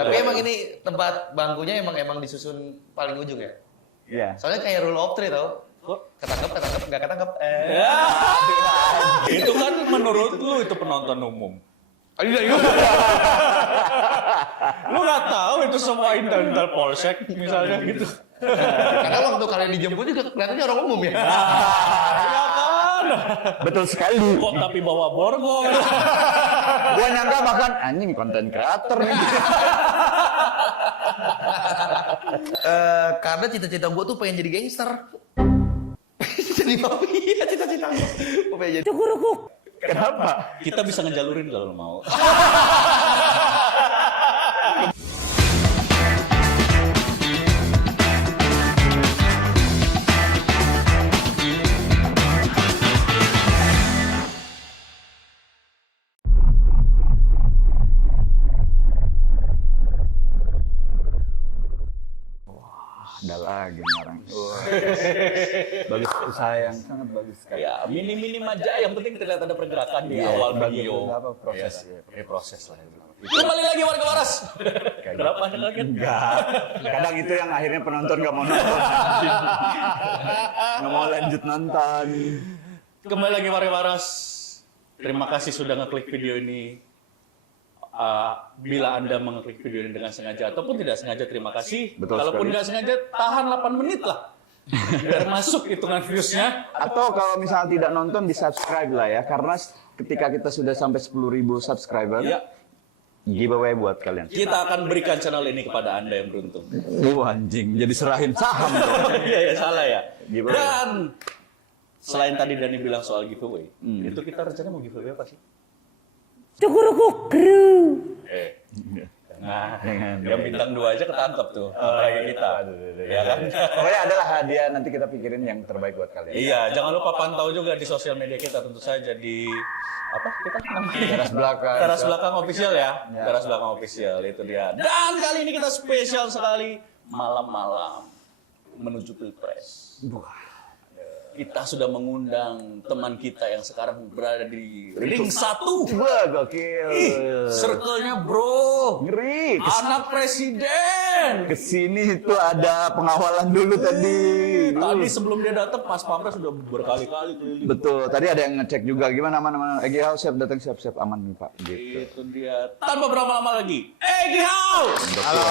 Tapi emang ini tempat bangkunya emang disusun paling ujung ya? Iya. Soalnya kayak rule of three tau. Ketangkep, nggak ketangkep. Itu kan menurut lu itu penonton umum. Iya. Lu nggak tahu itu semua intel polsek misalnya gitu. Karena waktu kalian dijemput juga kelihatannya orang umum ya. Ya kan? Betul sekali. Kok tapi bawa borgol? Gua nyangka bahkan anjing konten kreator nih. Karena cita-cita gue tuh pengen jadi gangster. Jadi mafia cita-cita gue. Gue pengen jadi. Kenapa? Kita bisa ngejalurin kalau lu mau. Ada lagi orang. Bagus, usaha yang sangat bagus sekali. Ya, minim aja. Yang penting terlihat ada pergerakan di awal video. Apa proses? Proses lah. Kembali lagi warga waras. Kenapa ada lagi? Enggak. Kadang itu yang akhirnya penonton nggak mau nonton. Nggak mau lanjut nonton. Kembali lagi warga waras. Terima kasih sudah ngeklik video ini. Bila Anda mengeklik video ini dengan sengaja ataupun tidak sengaja, terima kasih. Betul Kalaupun sekali. nggak sengaja, tahan 8 menit lah. Biar masuk hitungan views-nya. Atau kalau misalnya tidak nonton di subscribe lah ya, karena ketika kita sudah sampai 10.000 subscriber, Ya, giveaway buat kalian. kita akan berikan channel ini kepada Anda yang beruntung. Anjing, jadi serahin saham tuh. Iya, salah ya. Giveaway. Dan selain tadi Dani bilang soal giveaway, itu kita rencana mau giveaway apa sih? Nah, yang bintang 2 aja ketangkep tuh, apalagi kita. Ya kan? Pokoknya adalah hadiah, nanti kita pikirin yang terbaik buat kalian. Iya, jangan lupa pantau juga di sosial media kita, tentu saja di apa kita namanya? Teras belakang. Teras belakang official ya. Teras belakang official itu dia. Dan kali ini kita spesial sekali malam-malam menuju Pilpres. Kita sudah mengundang teman kita yang sekarang berada di ring 1. Wah, gokil. Circle-nya bro. Ngeri. Anak presiden. Kesini itu ada pengawalan dulu tadi. Tadi sebelum dia datang, Mas Pampres sudah berkali-kali keliling. Betul. Tadi ada yang ngecek juga gimana aman. Egi Hao siap datang, siap aman nih Pak. Gitu. Itu dia. Tanpa berlama-lama lagi. Gihau. Halo.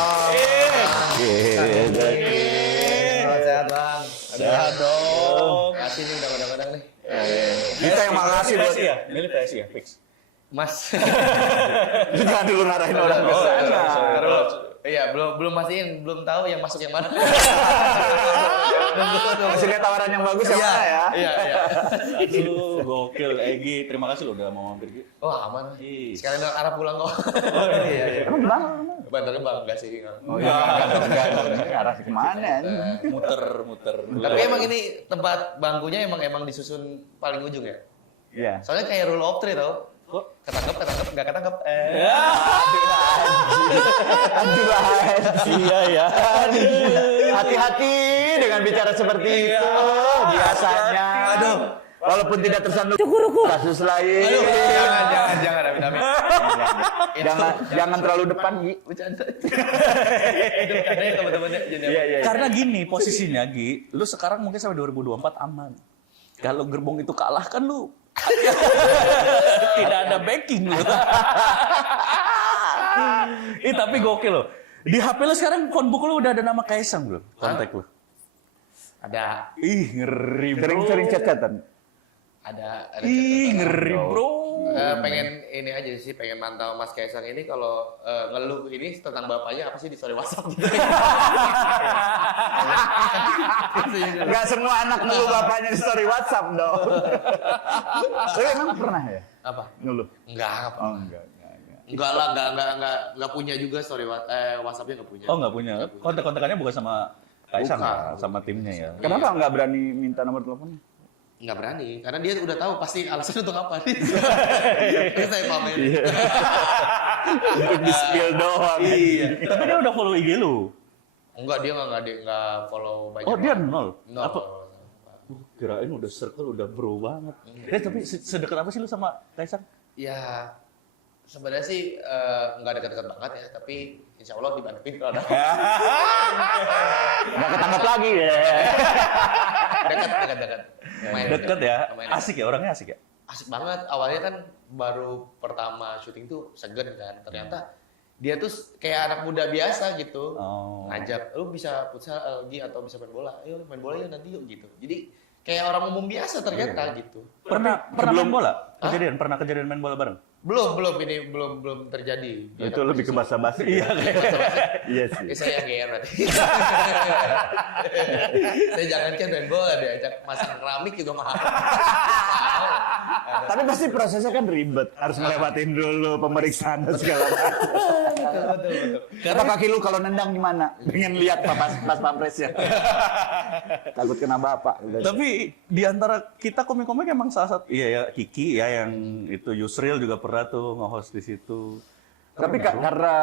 Sehat bang. Sehat dong. Kasih nih udah kadang-kadang nih. Kita yang makasih buat. ya. Milih PSI ya, fix. Mas. Lu jangan dulu ngarahin orang ke sana. Iya, belum mastiin, belum tahu yang masuk yang mana. Masih lihat tawaran yang bagus yang mana ya? Iya. Aduh, gokil. Egi, terima kasih lo udah mau mampir. Gi. Oh aman. Ih. Sekalian arah pulang kok. Iya. Emang bang? Bantarnya bang enggak sih. Oh iya, enggak. Arah kemana? Muter. Tapi emang ini tempat bangkunya emang disusun paling ujung ya? Iya. Soalnya kayak rule of three tau. Ketangkep, nggak ketangkep. Iya ya. Hati-hati dengan bicara seperti itu. Biasanya. Aduh. Walaupun tidak tersandung kasus lain. Aduh, jangan, amin. Jangan terlalu depan, Gi. Bercanda. Itu katanya teman-temannya. Iya. Karena gini posisinya, Gi, lu sekarang mungkin sampai 2024 aman. Kalau gerbong itu kalah kan lu tidak ada backing lu. Tapi gokil loh. Di HP lu sekarang phonebook lu udah ada nama Kaisang belum? Kontak lu. Ada. Ih, ngeri bro. Sering chat-chatan. Ada Ngeri bro. pengen ini aja sih, pengen mantau Mas Kaisang ini kalau ngeluh ini tentang bapaknya apa sih di story WhatsApp gitu. Enggak semua anak ngeluh bapaknya di story WhatsApp dong. Tapi emang pernah ya? Apa? Ngeluh? Enggak. Oh, enggak. Enggak lah, enggak punya juga story WhatsApp-nya enggak punya. Oh, nggak punya. Kontak-kontakannya bukan sama Kaisang, Bukan. sama timnya ya. Kenapa nggak berani minta nomor teleponnya? Nggak berani, karena dia udah tahu pasti alasan untuk apa. Saya pamer. Untuk di-spill doang. Iya. Tapi dia udah follow IG lu. Enggak, dia nggak follow banyak. Oh, dia orang. nol. Nol. Apa? Kirain udah circle, udah bro banget. Tapi sedekat apa sih lu sama Kaisang? Ya Sebenarnya sih nggak dekat-dekat banget ya, tapi insya Allah dibantuin kalau ada. Nggak ketangkap lagi ya. Dekat. Deket ya, Lumayan asik ya, orangnya asik ya. Asik banget. Awalnya kan baru pertama syuting tuh segan kan. Ternyata dia tuh kayak anak muda biasa gitu. Oh. Ngajak, lu bisa futsal lagi atau bisa main bola. Ayo main bola ya nanti yuk gitu. Jadi kayak orang umum biasa ternyata gitu. Pernah main bola? Pernah kejadian main bola bareng? Belum terjadi. Dia Itu kan lebih ke posisi- basa-basi. Iya. Iya sih. saya yang GR berarti. Saya jangankan main bola diajak masang keramik juga mahal. Tapi pasti prosesnya kan ribet, harus ngelewatin dulu pemeriksaan dan segala macam. Betul. Apa kaki lu kalau nendang gimana? Pengen lihat pas pampresnya. Takut kena bapak. Tapi di antara kita komik-komik emang salah satu, iya ya Kiki ya yang itu Yusril juga pernah tuh nge-host di situ. Tapi karena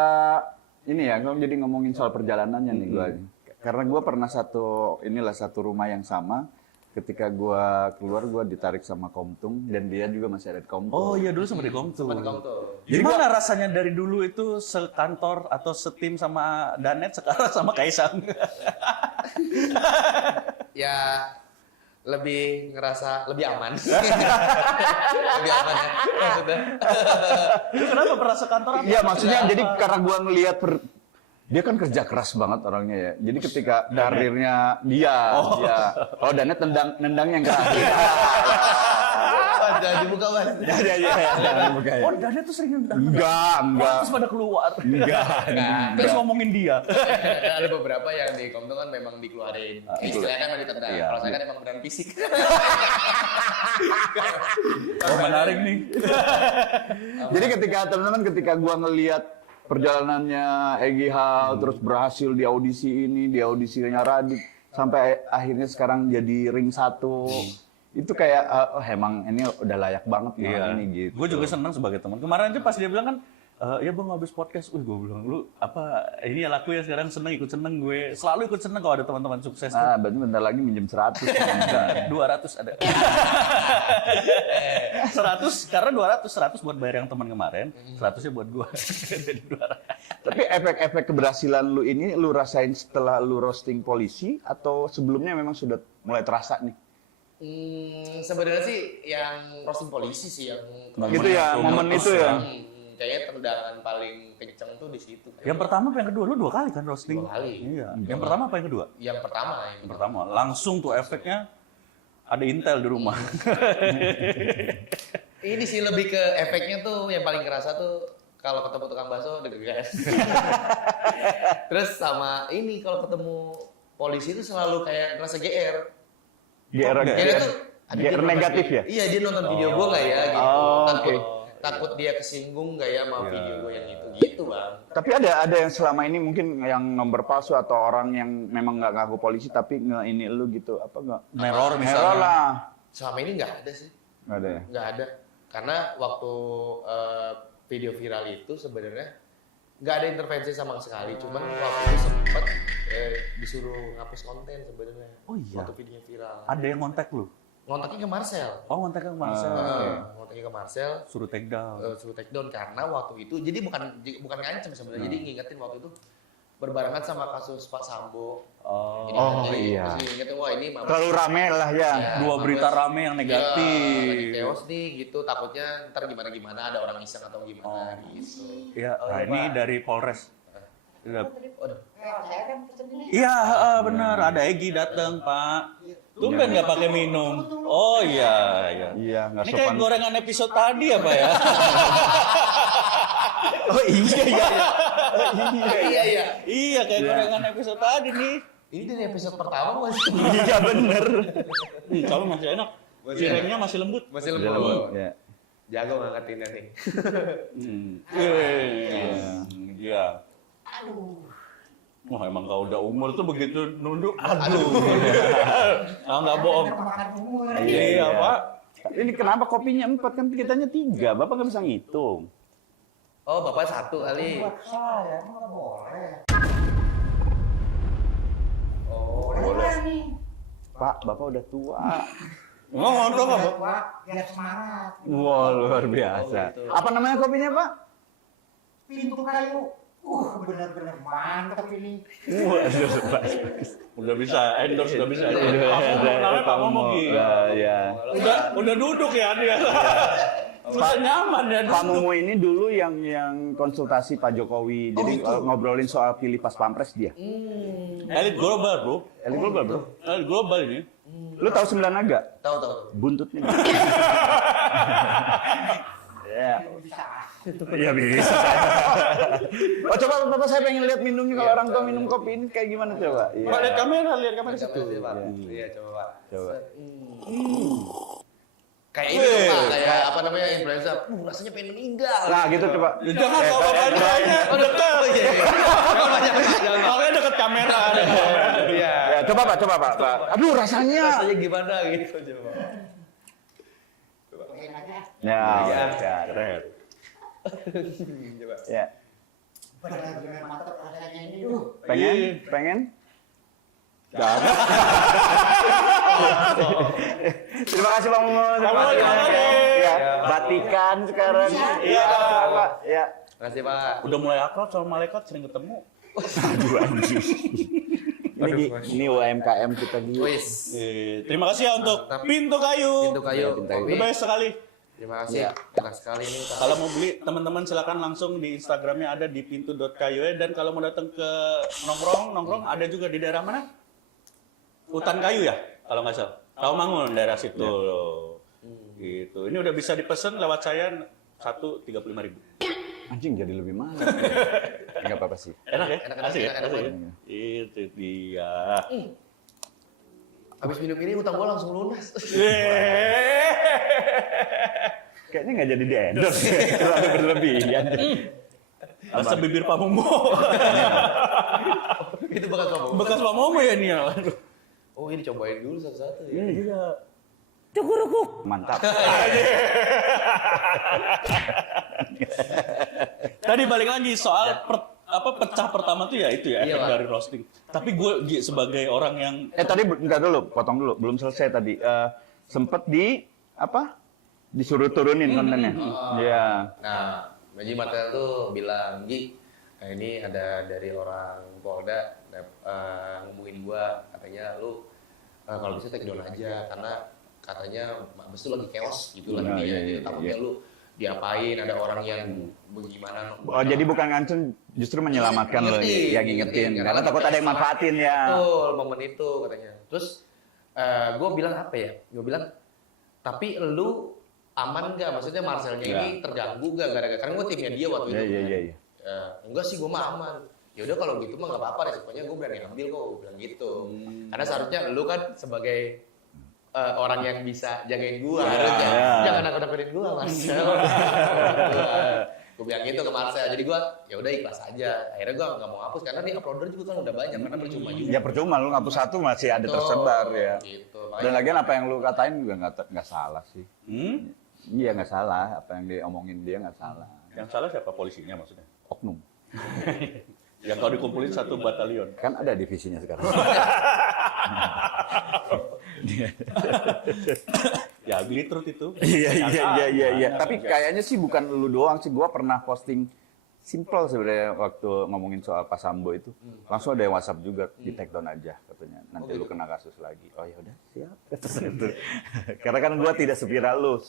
ini ya, gue jadi ngomongin soal perjalanannya nih gue. Karena gue pernah satu rumah yang sama. Ketika gue keluar, gue ditarik sama Komtung dan dia juga masih ada di Komtung. Oh iya dulu sempat di Komtung. tuh. Gimana rasanya dari dulu itu sekantor atau setim sama Danet sekarang sama Kaisang? Ya lebih ngerasa lebih aman. Lebih aman ya. Maksudnya. Lu kenapa pernah sekantor apa? Iya maksudnya jadi karena gue ngelihat dia kan kerja keras banget orangnya ya. Jadi ketika karirnya dia, oh Danet nendang yang keras. Jangan dibuka mas. Jangan buka ya. Oh Danet tuh sering nendang. Enggak. Terus pada keluar. Enggak. Terus ngomongin dia. Ada beberapa yang di Komtung kan memang dikeluarin. Istilahnya kan ditendang. Iya. Kalau saya kan emang beneran fisik. Oh menarik nih. Jadi ketika gua ngelihat perjalanannya Egy Hao terus berhasil di audisi ini, di audisinya Radit sampai akhirnya sekarang jadi ring 1. Itu kayak emang ini udah layak banget ini gitu. Gue juga senang sebagai teman. Kemarin aja pas dia bilang kan, ya bang habis podcast, gue bilang lu apa ini ya laku ya sekarang ikut seneng gue selalu ikut seneng kalau ada teman-teman sukses. Nah, berarti bentar lagi minjem 100. 200 ada. 100 karena 100 buat bayar yang teman kemarin, 100-nya buat gue. Jadi 200. Tapi efek-efek keberhasilan lu ini lu rasain setelah lu roasting polisi atau sebelumnya memang sudah mulai terasa nih? Sebenarnya sih yang roasting polisi sih yang Gitu ya, momen itu ya. Kayaknya tendangan paling kenceng tuh di situ. Yang pertama apa yang kedua? Lu 2 kali kan roasting? 2 kali. Iya. Yang pertama apa yang kedua? Yang pertama. Yang pertama langsung tuh efeknya ada intel di rumah. Ini sih lebih ke efeknya tuh yang paling kerasa tuh kalau ketemu tukang bakso deg-degan. Terus sama ini kalau ketemu polisi itu selalu kayak ngerasa GR. GR tuh GR negatif ya? Iya, dia nonton video gua nggak ya gitu. Oh, Takut dia kesinggung nggak ya sama video gua yang itu gitu, Bang. Tapi ada yang selama ini mungkin yang nomor palsu atau orang yang memang nggak ngaku polisi tapi ini lu gitu apa nggak? Neror Neror misalnya. lah. Selama ini nggak ada sih. Nggak ada ya? Nggak ada. Karena waktu video viral itu sebenarnya nggak ada intervensi sama sekali. Cuman waktu itu sempet disuruh ngapus konten sebenarnya. Oh iya. Waktu videonya viral. Ada yang kontak lu? Ngontaknya ke Marcel. Oh kontak ke Marcel. Ngontaknya ke Marcel. Suruh take down. Suruh take down karena waktu itu jadi bukan ngancem sebenarnya. Jadi ngingetin waktu itu berbarengan sama kasus Pak Sambo. Jadi, iya. Terus ngingetin wah ini Mabes. Terlalu rame lah ya. Dua berita rame yang negatif. Lagi chaos nih gitu, takutnya ntar gimana ada orang iseng atau gimana gitu. Ya, ini dari Polres. Waduh. Iya, benar. Ada Egy datang, Pak. Tumben nggak pakai minum. Oh iya, iya. Iya, nggak Ini kayak sopan. gorengan episode tadi apa ya? Oh iya iya. Iya. Iya, kayak gorengan episode tadi nih. Ini dari episode pertama Mas. Iya bener. Kalau masih enak. Cirengnya masih lembut. Masih lembut. Ya. Jago ngangkatinnya nih. Iya. Wah emang kalau udah umur tuh begitu nunduk, aduh. Nggak bohong. Iya, Pak. Ini kenapa kopinya 4 kan kitanya 3? Bapak nggak bisa ngitung. Oh, Bapak 1 kali. Saya nggak boleh. Oh, Boleh. Pak, Bapak udah tua. Ngomong apa? Pak, biar semangat. Wah, luar biasa. Oh, gitu. Apa namanya kopinya, Pak? pintu kayu. Benar-benar mantap ini. Waduh, udah bisa endorse, udah bisa. Namanya Pak Momo Gi. Ya. Udah duduk ya dia. Udah nyaman ya Pak duduk. Momo ini dulu yang konsultasi Pak Jokowi. Jadi ngobrolin soal pilih pas pampres dia. Elit global, bro. Elit global, bro. Elit global ini. Lu tahu 9 naga? Tahu. Buntutnya. Ya. Bisa. Iya bisa. Oh coba Bapak, saya pengen lihat minumnya kalau orang tua minum kopi ini kayak gimana coba? Iya. Pak, lihat kamera situ. Iya, coba Pak. Coba. Kayak ini tuh, Pak, kayak apa namanya influencer. Rasanya pengen meninggal. Nah gitu coba. Ya, jangan bawa kameranya. Dekat. Makanya dekat kamera. Iya. Ya, coba Pak. Aduh rasanya. Rasanya gimana gitu coba. Pengen aja. Ya, keren. Coba. Ya. Benar-benar mantap rasanya ini. Pengen? Terima kasih Bang Momo. Terima kasih. Ya, batikan sekarang. Iya. Pak. Ya. Terima kasih, Pak. Udah mulai akrab sama malaikat, sering ketemu. Aduh anjir. Ini UMKM kita dulu. Wis. Terima kasih ya untuk Pintu Kayu. Pintu kayu. Kopi. The best sekali. Terima kasih. Enak sekali ini. Kalau mau beli, teman-teman silakan langsung di Instagramnya ada di pintu.kayu ya. Dan kalau mau datang ke nongkrong ada juga di daerah mana? Hutan Kayu ya, kalau nggak salah. Rawamangun daerah situ. Gitu. Ini udah bisa dipesan lewat saya 35.000. Anjing jadi lebih mahal. Enggak apa-apa sih. Enak ya? Enak, Asik ya? enak, Asik ya? enak. Itu dia. Habis minum ini utang gua langsung lunas. Kayaknya nggak jadi di-endorse. Terlalu berlebihan. Rasa bibir Pak Momo. Itu bekas apa? Bekas Pak Momo ya nih ya. Oh, ini cobain dulu satu-satu ya. Iya. Mantap. Tadi balik lagi soal pecah pertama tuh ya itu ya Iya, efek Pak. dari roasting. Tapi gue sebagai orang yang Tadi enggak dulu, potong dulu. Belum selesai tadi. Sempet disuruh turunin kontennya. Iya. Nah, Maji Martel tuh bilang, Gi, ini ada dari orang Polda ngomongin gua, katanya lu kalau bisa take down aja, karena katanya Mabes tuh lagi chaos gitu lah Nah, dia. iya, Takutnya iya. lu diapain, ada orang yang bagaimana. Oh, jadi bukan ngancem, justru menyelamatkan lo yang ngingetin. Karena takut ada yang manfaatin ya. Betul, momen itu katanya. Terus gue bilang apa ya? Gue bilang, tapi lu aman nggak? Maksudnya Marcelnya ini terganggu nggak gara-gara? Karena gue timnya dia waktu itu. Iya. Enggak sih, gue mah aman. Ya udah kalau gitu mah nggak apa-apa, resikonya gue berani ambil kok, gue bilang gitu. Karena seharusnya lu kan sebagai orang yang bisa jagain gue, harusnya jangan nakut-nakutin gue, Marcel. Gue bilang gitu ke Marcel, jadi gue ya udah ikhlas aja. Akhirnya gue nggak mau hapus karena di uploader juga kan udah banyak, karena percuma juga. Ya percuma, lu ngapus satu masih ada Tuh, tersebar ya. Gitu. Dan lagian apa yang lu katain juga nggak salah sih. Hmm? Iya nggak salah, apa yang diomongin dia nggak salah. Yang salah siapa polisinya maksudnya? Oknum. Yang kau dikumpulin satu batalion. Kan ada divisinya sekarang. Ya beli truth itu. Iya. Tapi kayaknya sih bukan lu doang sih. Gua pernah posting simple sebenarnya waktu ngomongin soal Pak Sambo itu. Langsung ada yang WhatsApp juga, di take down aja katanya. Nanti lu kena kasus lagi. Oh ya udah, siap. Karena kan gua tidak seviral lu.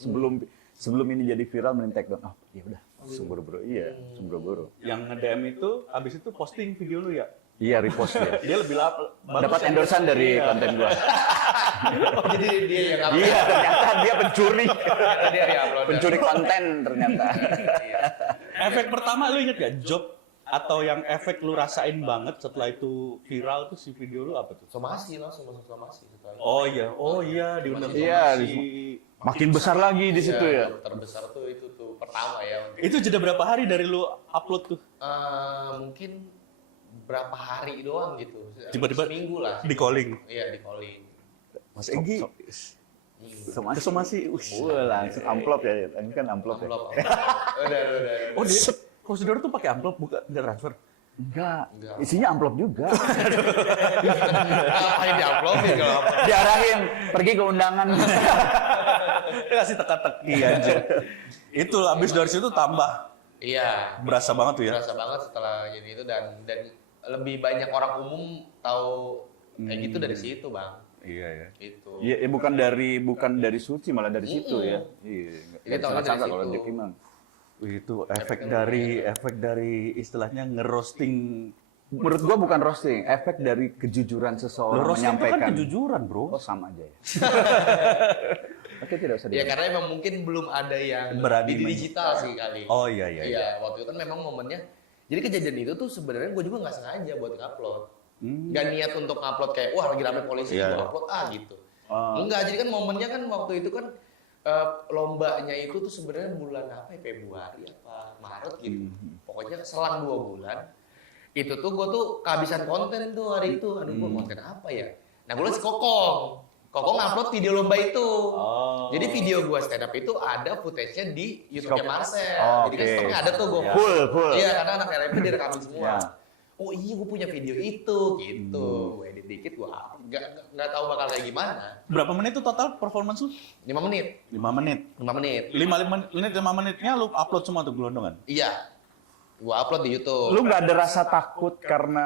Sebelum ini jadi viral mending take down. Oh, ya udah. Semburu-buru. Iya, semburu-buru. Yang nge-DM itu abis itu posting video lu ya. Iya, repost dia. Dia lebih Dapat endorsean dari konten gua. Oh, jadi dia yang upload. Iya, ternyata dia pencuri. Ternyata dia yang upload. Pencuri konten ternyata. Efek pertama lu inget gak job atau yang efek lu rasain banget setelah itu viral tuh si video lu apa tuh? Somasi langsung masuk somasi. Oh iya diundang Iya, somasi. Makin besar lagi di situ ya. Terbesar tuh itu tuh pertama ya. Itu jeda berapa hari dari lu upload tuh? Mungkin berapa hari doang gitu. Tiba-tiba seminggu lah. Di calling. Iya, di calling. Mas Egi. Somasi. Somasi. Wah, langsung amplop ya. Ini kan amplop ya. Amplop. Udah. Oh dia prosedur tuh pakai amplop bukan transfer. Enggak. Enggak. Isinya amplop juga. Ngapain di amplopin kalau amplop? Diarahin pergi ke undangan. Dia kasih teka-teki aja. Itu habis dari situ tambah Iya. Berasa banget tuh ya. Berasa banget setelah jadi itu dan lebih banyak orang umum tahu kayak gitu dari situ, Bang. Iya ya. Itu. Iya, bukan dari Suci, malah dari situ ya. Iya. Jadi tahunnya dari Kalau situ. Jack Imam. Itu efek dari istilahnya ngerosting. Menurut gua bukan roasting, efek dari kejujuran seseorang Roasting itu kan menyampaikan. kejujuran, bro. Oh, sama aja ya. Oke, tidak usah Ya dibahas. karena emang mungkin belum ada yang Berani di digital sih kali. Oh iya. Iya, waktu itu kan memang momennya. Jadi kejadian itu tuh sebenarnya gue juga nggak sengaja buat ngupload. Nggak niat untuk ngupload kayak wah lagi rame polisi Iya. gue upload gitu. Oh. Enggak, jadi kan momennya kan waktu itu kan lombanya itu tuh sebenarnya bulan apa ya, Februari apa Maret gitu. Pokoknya selang 2 bulan. Itu tuh gue tuh kehabisan konten tuh hari itu. Aduh gue konten apa ya? Nah gue liat si Kokong upload video lomba itu. Oh. Jadi video gue stand up itu ada footage-nya di YouTube-nya Marcel. Oh, Jadi kan oke. stoknya ada tuh gue. Full. Iya, karena anak LMP direkamin semua. Ya. Oh iya, gue punya video itu, gitu. Gue edit dikit, gue nggak tahu bakal kayak gimana. Berapa menit tuh total performance lu? 5 menit. 5 menit. 5 menit. 5 menitnya lu upload semua tuh gelondongan? Iya. Gue upload di YouTube. Lu nggak ada rasa takut karena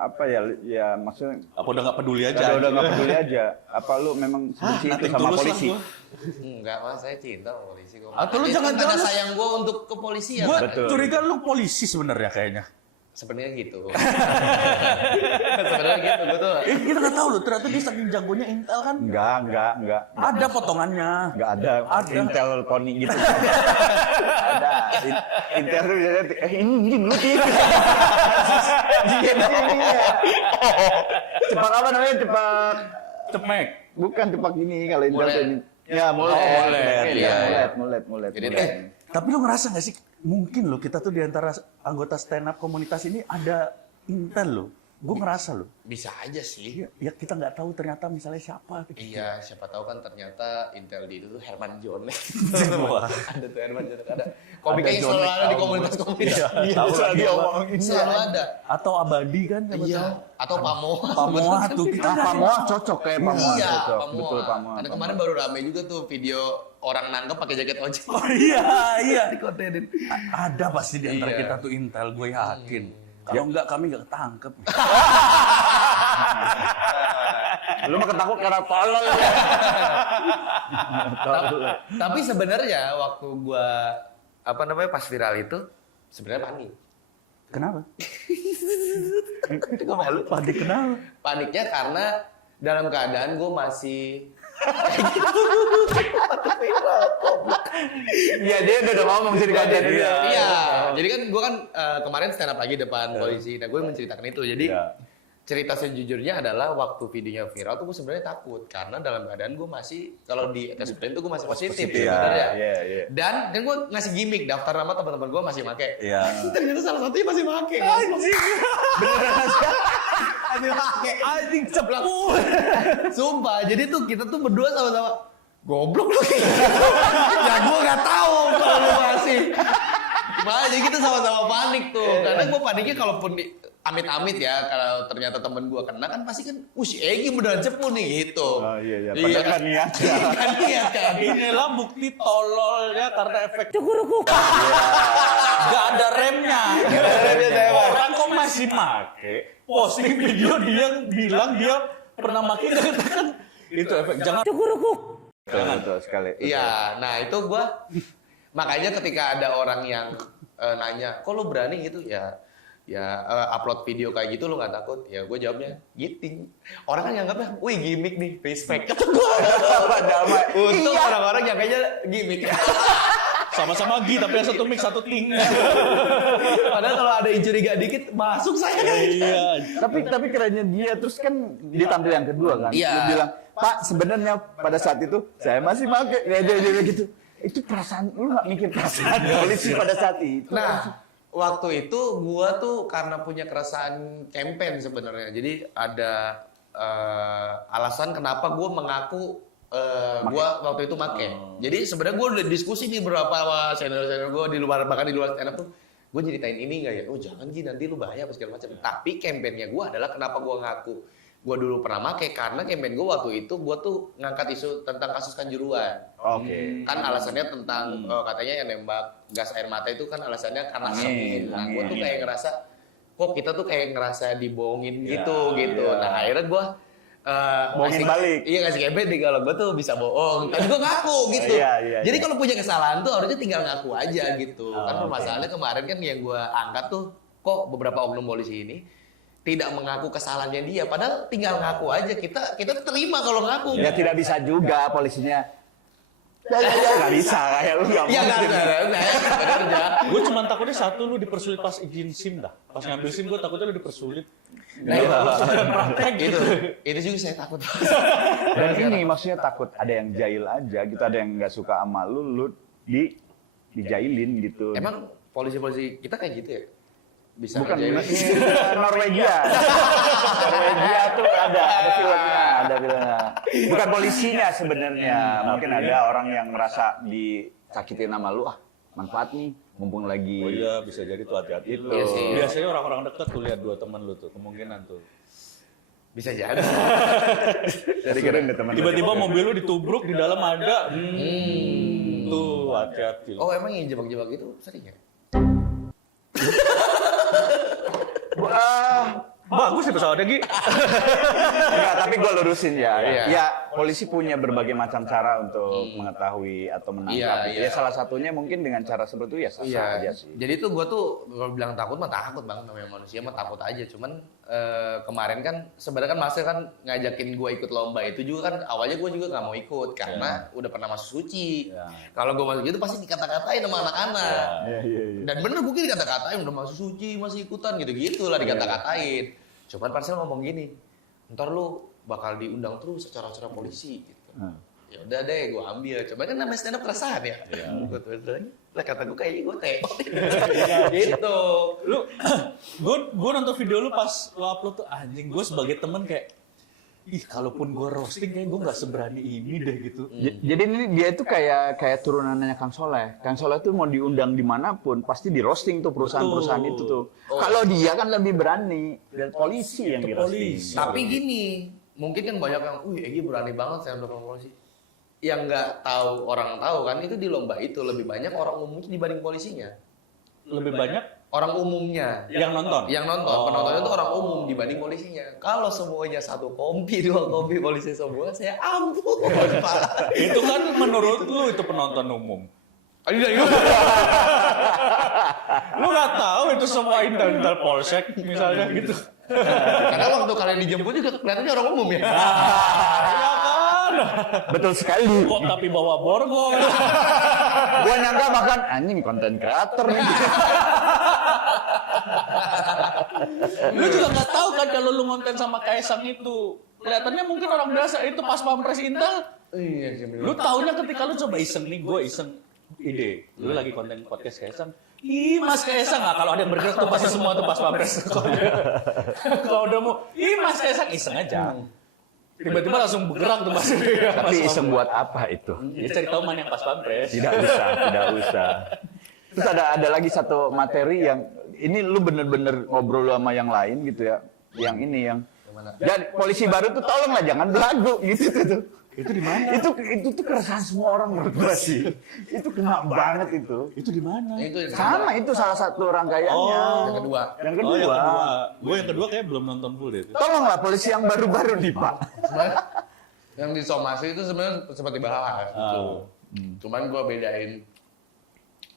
apa ya? Ya maksudnya Apa udah nggak peduli aja? udah nggak peduli aja. Apa lu memang benci itu Nothing sama tulus lah polisi? gua. Enggak, Mas, saya cinta sama polisi. Atau lu Ada jangan-jangan- tanda sayang gue untuk kepolisian. Gua kan? Betul. curiga lu polisi sebenarnya kayaknya. Sebenarnya gitu. Sebenarnya gitu, gue tuh. Kita nggak tahu loh, ternyata dia saking jagonya Intel kan. Enggak. Ada potongannya. Enggak ada. Ada. Intel Pony gitu. Ada. Intel tuh biasanya, ini ngelutik. Cepak apa namanya? Cepak. Cemek. Bukan cepak gini kalau Intel Mulet. tuh ini. Ya, mulet. Oh, mulet, iya, iya. Mulet. Jadi mulet. Tapi lu ngerasa nggak sih, mungkin loh kita tuh di antara anggota stand up komunitas ini ada Intel loh. Gue ngerasa loh. Bisa aja sih. Ya kita nggak tahu ternyata misalnya siapa. Gitu. Iya, siapa tahu kan ternyata Intel di itu tuh Herman John. Wah. Ada tuh Herman John, ada. Komiknya yang selalu ada di komunitas-komunitas. Iya, tahu selalu lagi dia apa. omongin. Selalu ada. Atau Abadi kan siapa Iya. tahu. Atau Pamoa. Pamoa tuh kita nggak Pamoa cocok kayak Pamoa. Iya, Cocok. Pamoa. Betul Pamoa. Karena kemarin baru rame juga tuh video orang nangkep pakai jaket ojek. Oh iya. Dikontenin. Ada pasti di antara Iya. kita tuh Intel, gue yakin. Kalau enggak kami nggak ketangkep. Lu mah ketakut karena tolol. Tapi sebenarnya waktu gua pas viral itu sebenarnya panik. Kenapa? Panik kenapa? Paniknya karena dalam keadaan gue masih Iya, dia udah ngomong sih di konten itu. iya. Jadi kan gue kan kemarin stand up lagi depan polisi. Nah gue menceritakan itu. Jadi Iya. cerita sejujurnya adalah waktu videonya viral tuh gue sebenarnya takut karena dalam keadaan gue masih kalau di tes sprint tuh gue masih positif sebenarnya. Iya. Dan gue ngasih gimmick daftar nama teman-teman gue masih make. Iya. Ternyata salah satunya masih make. Anjing ceplok. Sumpah, jadi tuh kita tuh berdua sama-sama goblok lu. Ya gue nggak tahu kalau lu masih. Makanya jadi kita sama-sama panik tuh. Karena gue paniknya kalaupun amit-amit ya, kalau ternyata temen gue kena kan pasti kan, si Egi beneran cepu nih gitu. Oh iya. Padahal kan niat. Kan niat kan. Inilah bukti tololnya karena efek cukurukuk. Gak ada remnya. Orang kok masih make posting video dia bilang dia pernah make kan itu efek jangan cukurukuk. Betul sekali. Iya, nah itu gue makanya ketika ada orang yang nanya, kok lu berani gitu ya upload video kayak gitu lu nggak takut? Ya gue jawabnya giting. Orang kan nganggapnya, wih gimmick nih, face fake. Kata gue. Untung orang-orang yang kayaknya gimmick. Sama-sama Gi tapi yang satu mix satu ting. Padahal kalau ada yang curiga dikit masuk saya. Iya. Tapi kerennya dia terus kan dia tampil yang kedua kan. Iya. Dia bilang, "Pak, sebenarnya pada saat itu saya masih pakai." Dia gitu. Itu perasaan lu nggak mikir perasaan polisi pada saat itu. Nah, waktu itu gua tuh karena punya keresahan campaign sebenarnya. Jadi ada alasan kenapa gua mengaku gua waktu itu make. Jadi sebenarnya gua udah diskusi nih beberapa sama senior-senior gua di luar, bahkan di luar stand up tuh. Gue ceritain ini nggak ya? Oh jangan Ji, nanti lu bahaya apa segala macam. Tapi campaignnya gua adalah kenapa gua ngaku gue dulu pernah make karena campaign gue waktu itu gue tuh ngangkat isu tentang kasus Kanjuruhan. Oke. Kan alasannya tentang katanya yang nembak gas air mata itu kan alasannya karena asap. Nah, gue tuh kayak ngerasa kok kita tuh kayak ngerasa dibohongin gitu. Nah, akhirnya gue Bohongin balik. Iya, ngasih campaign nih kalau gue tuh bisa bohong. Tapi gue ngaku gitu. Jadi kalau punya kesalahan tuh harusnya tinggal ngaku aja gitu. Kan permasalahannya kemarin kan yang gue angkat tuh kok beberapa oknum polisi ini tidak mengaku kesalahannya dia, padahal tinggal ngaku aja. Kita terima kalau ngaku. Ya tidak bisa juga polisinya. Nggak bisa, kayak lu nggak Ya mungkin. benernya. Gue cuma takutnya satu lu dipersulit pas izin SIM dah. Pas ngambil SIM gue takutnya lu dipersulit. Itu juga saya takut. Dan ini maksudnya takut ada yang jahil aja gitu, ada yang nggak suka sama lu dijailin gitu. Emang polisi-polisi kita kayak gitu ya? Bisa Bukan ngerjain. ini Norwegia. Norwegia tuh ada filmnya, ada filmnya. Bukan polisinya sebenarnya. Mungkin ada orang yang ngerasa disakitin sama lu, manfaat nih, mumpung lagi. Oh iya, bisa jadi tuh hati-hati. Iya sih. Biasanya orang-orang dekat tuh lihat dua teman lu tuh, kemungkinan tuh. Bisa jadi. Jadi keren deh teman. Tiba-tiba mobil lu ditubruk, di dalam ada. Tuh, hati-hati. Oh, emang yang jebak-jebak itu sering ya? Bagus sih pesawatnya, Gi. Enggak, tapi gue lurusin ya. Iya. Ya, polisi punya berbagai macam cara untuk mengetahui atau menangkap. Iya, gitu. iya. Ya salah satunya mungkin dengan cara seperti itu ya sah aja sih. Jadi tuh gue tuh kalau bilang takut mah takut banget, namanya manusia mah takut aja. Cuman kemarin kan sebenarnya kan Mas kan ngajakin gue ikut lomba itu juga kan awalnya gue juga nggak mau ikut karena udah pernah masuk suci. Kalau gue masuk itu pasti dikata-katain sama anak-anak. Dan bener mungkin dikata-katain udah masuk suci masih ikutan gitu-gitu lah dikata-katain. Cuman Parsel ngomong gini, ntar lu bakal diundang terus secara polisi gitu. Ya udah deh, gue ambil. Coba kan namanya stand up keresahan ya. Gue tulis lagi. Lah kata gue kayak gue teo. Gitu. Gue nonton video lu pas lu upload tuh anjing, gue sebagai temen kayak kalaupun gue roasting kayak gue nggak seberani ini deh gitu. Jadi ini dia itu kayak turunannya Kang Soleh. Kang Soleh tuh mau diundang dimanapun pasti di roasting tuh perusahaan-perusahaan itu tuh. Kalau dia kan lebih berani dan polisi yang di roasting. Tapi gini, mungkin kan banyak yang, Egy berani banget saya mendukung polisi. Yang nggak tahu orang tahu kan itu di lomba itu lebih banyak orang umum dibanding polisinya. Lebih banyak Orang umumnya. yang nonton. Penontonnya itu orang umum dibanding polisinya. Kalau semuanya satu kompi, dua kompi polisi semua, saya ampun. Pak. Itu kan menurut lu itu penonton umum. Lu nggak tahu itu semua intel polsek misalnya gitu. Karena waktu kalian dijemput juga kelihatannya orang umum ya. Ya kan? Betul sekali. Kok tapi bawa borgol? Gua nyangka makan anjing konten kreator nih. Lu juga nggak tahu kan kalau lu ngonten sama Kaisang itu. Kelihatannya mungkin orang biasa, itu pas pampres Intel. Iya sih. Lu taunya ketika lu coba iseng nih, gue iseng ide. Lu lagi konten podcast Kaisang. Mas Kaisang, kalau ada yang bergerak tuh pasti semua tuh pas pampres. Kalau udah mau, Mas Kaisang iseng aja. Tiba-tiba langsung bergerak tuh pasti. Tapi iseng buat apa itu? Ya cari tahu mana yang pas pampres. Tidak usah. Terus ada lagi satu materi yang ini lu bener-bener ngobrol sama yang lain gitu ya. Yang ini yang dan polisi baru tuh tolonglah jangan belagu gitu tuh. Itu di mana? Itu tuh keresahan semua orang menurut gua sih. Itu kena banget itu. Itu di mana? Itu Sama itu salah satu rangkaiannya. yang kedua. Yang Oh, yang kedua. kedua. Gue yang kedua kayak belum nonton full deh. Tolonglah polisi yang baru-baru nih, Pak. Sebenarnya yang disomasi itu sebenarnya seperti bahas gitu. Cuman gua bedain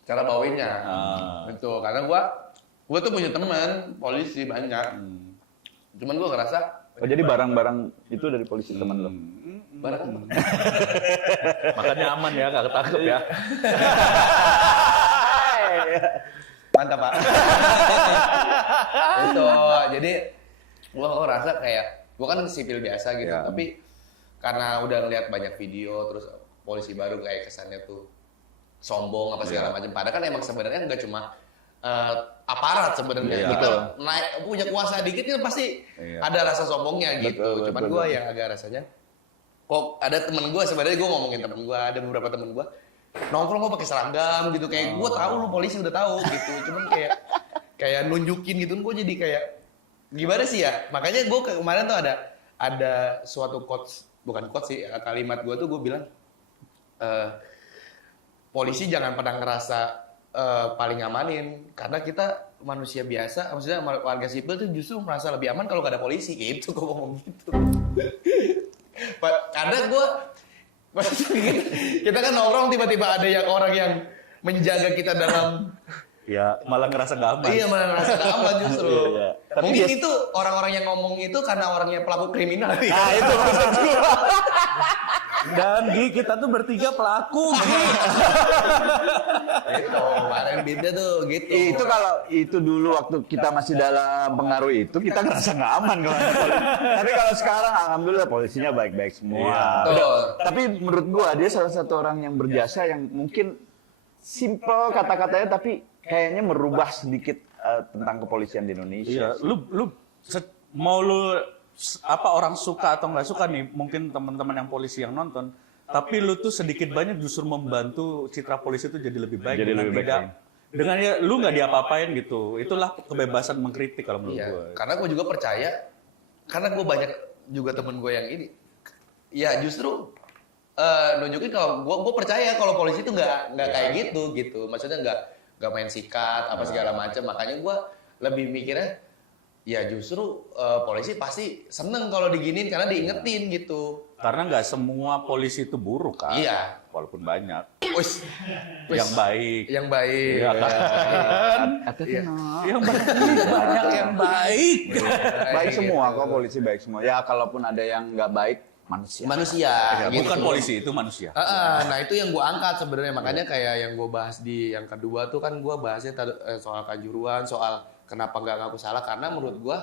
cara bawainnya. Gitu. Karena gua tuh punya teman polisi banyak. Cuman gua ngerasa Oh, jadi barang-barang itu dari polisi teman lo. barang Makanya aman ya, gak ketangkep ya. mantap Pak. Itu jadi gua ngerasa kayak gua kan sipil biasa gitu, tapi karena udah ngeliat banyak video terus polisi baru kayak kesannya tuh sombong apa segala macam. Padahal kan emang sebenarnya nggak cuma aparat sebenarnya. Kita naik punya kuasa dikit itu pasti ada rasa sombongnya gitu. Cuman gua yang agak rasanya kok ada temen gue sebenarnya gue ngomongin temen gue, ada beberapa temen gue nongkrong gue pakai seragam gitu kayak gue tahu lu polisi udah tahu gitu, cuman kayak nunjukin gitu gue jadi kayak gimana sih ya, makanya gue kemarin tuh ada suatu quotes, bukan quotes sih, kalimat gue tuh gue bilang, polisi jangan pernah ngerasa paling ngamanin, karena kita manusia biasa, maksudnya warga sipil tuh justru merasa lebih aman kalau gak ada polisi, gitu, gue ngomong gitu. Karena gue, kita kan nongkrong tiba-tiba ada yang orang yang menjaga kita dalam Ya, malah ngerasa gak aman. Iya, malah ngerasa gak aman justru. Iya. Tapi Mungkin dia- itu orang-orang yang ngomong itu karena orangnya pelaku kriminal. Nah, itu maksud gua. Dan Gi, kita tuh bertiga pelaku, Gi. Itu kemarin beda tuh gitu. Itu kalau itu dulu waktu kita masih dalam pengaruh itu kita ngerasa nggak aman kalau ada polisi. Tapi kalau sekarang alhamdulillah polisinya baik-baik semua. Iya. Betul. Tapi menurut gua dia salah satu orang yang berjasa yang mungkin simple kata-katanya tapi kayaknya merubah sedikit tentang kepolisian di Indonesia. Iya, mau lu apa orang suka atau nggak suka nih, mungkin teman-teman yang polisi yang nonton, tapi lu tuh sedikit banyak justru membantu citra polisi itu jadi lebih baik. Jadi dengan lebih baik tidak, lagi. dengan ya lu nggak diapa-apain gitu. Itulah kebebasan mengkritik kalau menurut Iya, gue. karena gue juga percaya, karena gue banyak juga temen gue yang ini, ya justru nunjukin kalau gue percaya kalau polisi itu nggak kayak gitu, maksudnya nggak main sikat apa segala macam, makanya gue lebih mikirnya, ya justru polisi pasti seneng kalau diginin karena diingetin gitu. Karena nggak semua polisi itu buruk kan. Iya. Walaupun banyak Wis, yang baik. yang baik. Iya kan? Yang banyak yang baik. Baik Gitu. semua kok polisi baik semua. Ya kalaupun ada yang nggak baik manusia. Manusia. gitu. Bukan polisi, itu manusia. Nah itu yang gue angkat sebenarnya, makanya kayak yang gue bahas di yang kedua tuh kan gue bahasnya soal Kanjuruhan, soal kenapa nggak ngaku salah, karena menurut gue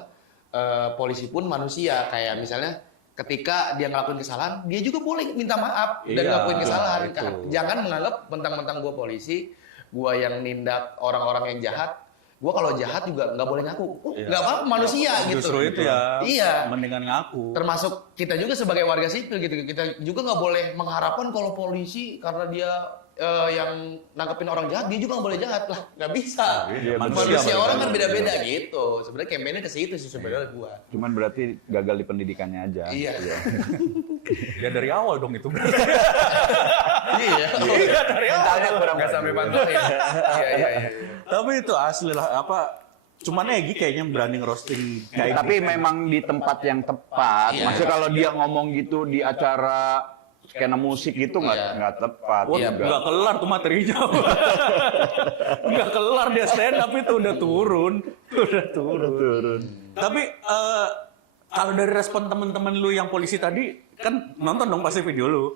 polisi pun manusia, kayak misalnya ketika dia ngelakuin kesalahan, dia juga boleh minta maaf dan Iya, ngakuin kesalahan. itu. Jangan menganggap mentang-mentang gue polisi, gue yang nindak orang-orang yang jahat, gue kalau jahat juga nggak boleh ngaku. Iya. Nggak apa-apa, manusia gitu. Justru itu ya. Iya. Mendingan ngaku. Termasuk kita juga sebagai warga sipil gitu, kita juga nggak boleh mengharapkan kalau polisi karena dia yang nangkepin orang jahat, dia juga nggak boleh jahat lah, nggak bisa. Iya, Manusia manusia orang kan beda-beda. beda-beda gitu. Sebenarnya kampanye ke situ sih sebenarnya gua. Cuman berarti gagal di pendidikannya aja. Iya. Ya dari awal dong itu. Iya. Iya dari awal. Mentalnya kurang Nggak sampai pantau ya. Iya. Tapi itu asli lah apa. Cuman Egy kayaknya berani ngerosting kayak Tapi gitu. memang di tempat yang tepat. Iya. Maksudnya kalau dia ngomong gitu di acara skena musik gitu Iya. nggak tepat. Wah, Iya, nggak kelar tuh materinya. Nggak kelar dia stand up itu udah turun. Udah turun. Tapi kalau dari respon teman-teman lu yang polisi tadi, kan nonton dong pasti video lu.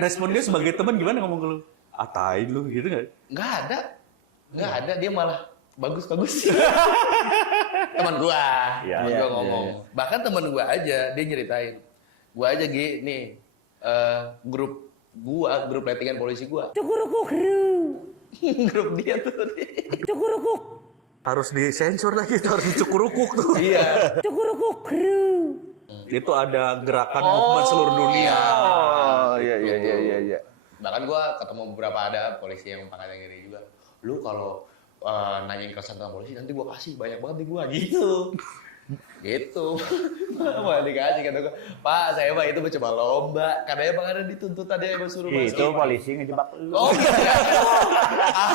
Respon dia sebagai teman gimana ngomong ke lu? Atain lu gitu nggak? Nggak ada. Dia malah bagus. Teman gua, Iya, teman iya, gua ngomong. Bahkan teman gua aja dia nyeritain. Gua aja nih grup lettingan polisi gua. Grup dia tuh. Harus disensor lagi, itu harus dicukurukuk tuh. Iya. Itu ada gerakan movement seluruh dunia. Oh iya. Bahkan gua ketemu beberapa ada polisi yang pangkatnya gini juga. Lu kalau nanyain keresahan tentang polisi nanti gua kasih banyak banget nih gua gitu. Gitu. Mau dikasih kata gua. Pak, saya Pak itu mencoba lomba. Katanya Bang ada dituntut ada yang suruh Itu polisi ngejebak lu. Oh iya.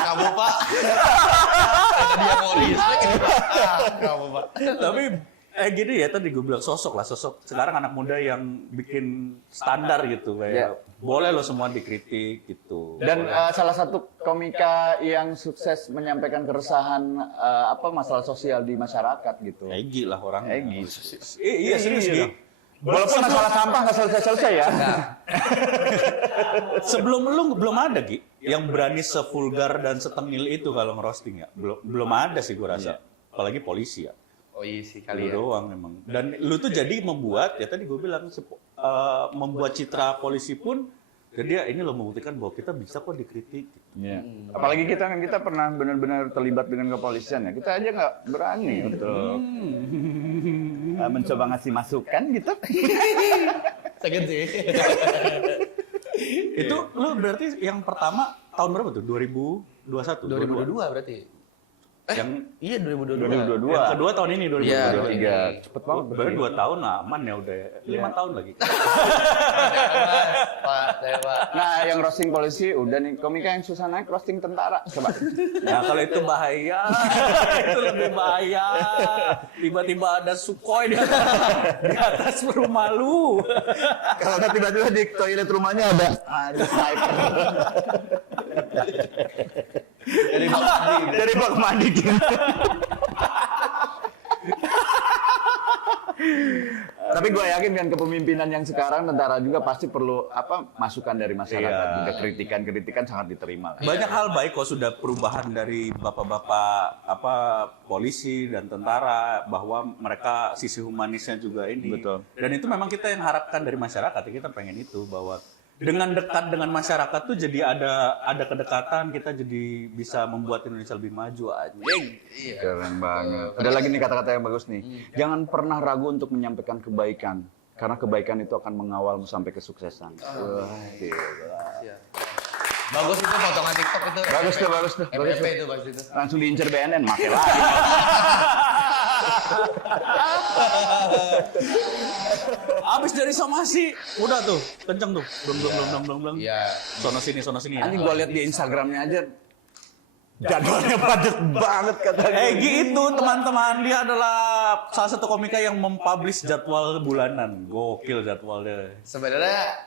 Kamu Pak. Kata dia polisi. Kamu Pak. Tapi gini ya, tadi gue bilang sosok sekarang anak muda yang bikin standar gitu kayak Ya. boleh lo semua dikritik gitu. Dan salah satu komika yang sukses menyampaikan keresahan masalah sosial di masyarakat gitu. Egy lah orangnya. Egy. Iya serius Iya. Gi. Walaupun masalah sampah nggak selesai-selesai ya. Sebelum lu belum ada Gi yang berani sevulgar dan setengil itu kalau ngerosting ya. Belum ada sih gue rasa. Apalagi polisi ya. Oh iya sih Lu kali ya. doang memang. Dan lu tuh jadi membuat, ya tadi gue bilang, membuat citra polisi pun, jadi ya ini lo membuktikan bahwa kita bisa kok dikritik. Iya. Apalagi kita pernah benar-benar terlibat dengan kepolisian ya. Kita aja nggak berani untuk mencoba ngasih masukan gitu. Sakit sih. Itu lu berarti yang pertama tahun berapa tuh? 2021? 2022 berarti. Yang Iya 2022. 2022. yang kedua tahun ini 2023. Iya, 23. Cepet banget. Baru 2 tahun aman ya udah. 5 tahun lagi. Pak, saya Pak. Nah, yang roasting polisi udah nih. Komika yang susah naik roasting tentara. Coba. Nah kalau itu bahaya, itu lebih bahaya. Tiba-tiba ada Sukhoi di atas rumah lu. Kalau nggak tiba-tiba di toilet rumahnya ada sniper. Dari bak mandi gitu. Tapi gue yakin kan kepemimpinan yang sekarang tentara juga pasti perlu masukan dari masyarakat Iya. juga, kritikan sangat diterima. Banyak hal baik kok sudah perubahan dari bapak-bapak polisi dan tentara bahwa mereka sisi humanisnya juga ini. Betul. Dan itu memang kita yang harapkan dari masyarakat. Kita pengen itu bahwa dengan dekat dengan masyarakat tuh jadi ada kedekatan, kita jadi bisa membuat Indonesia lebih maju anjing. Keren banget. Ada lagi nih kata-kata yang bagus nih. Jangan pernah ragu untuk menyampaikan kebaikan. Karena kebaikan itu akan mengawalmu sampai kesuksesan. Wah, gila. Bagus itu potongan TikTok itu. Bagus tuh, bagus tuh. Bagus FYP tuh. itu bagus itu. Langsung diincer BNN, makai lagi. Abis dari somasi, udah tuh, kenceng tuh. Belum. Iya. Sono sini ya. Anjing gua lihat di Instagramnya aja jadwalnya padat banget katanya. Gitu teman-teman, dia adalah salah satu komika yang mempublish jadwal bulanan. Gokil jadwalnya. Sebenarnya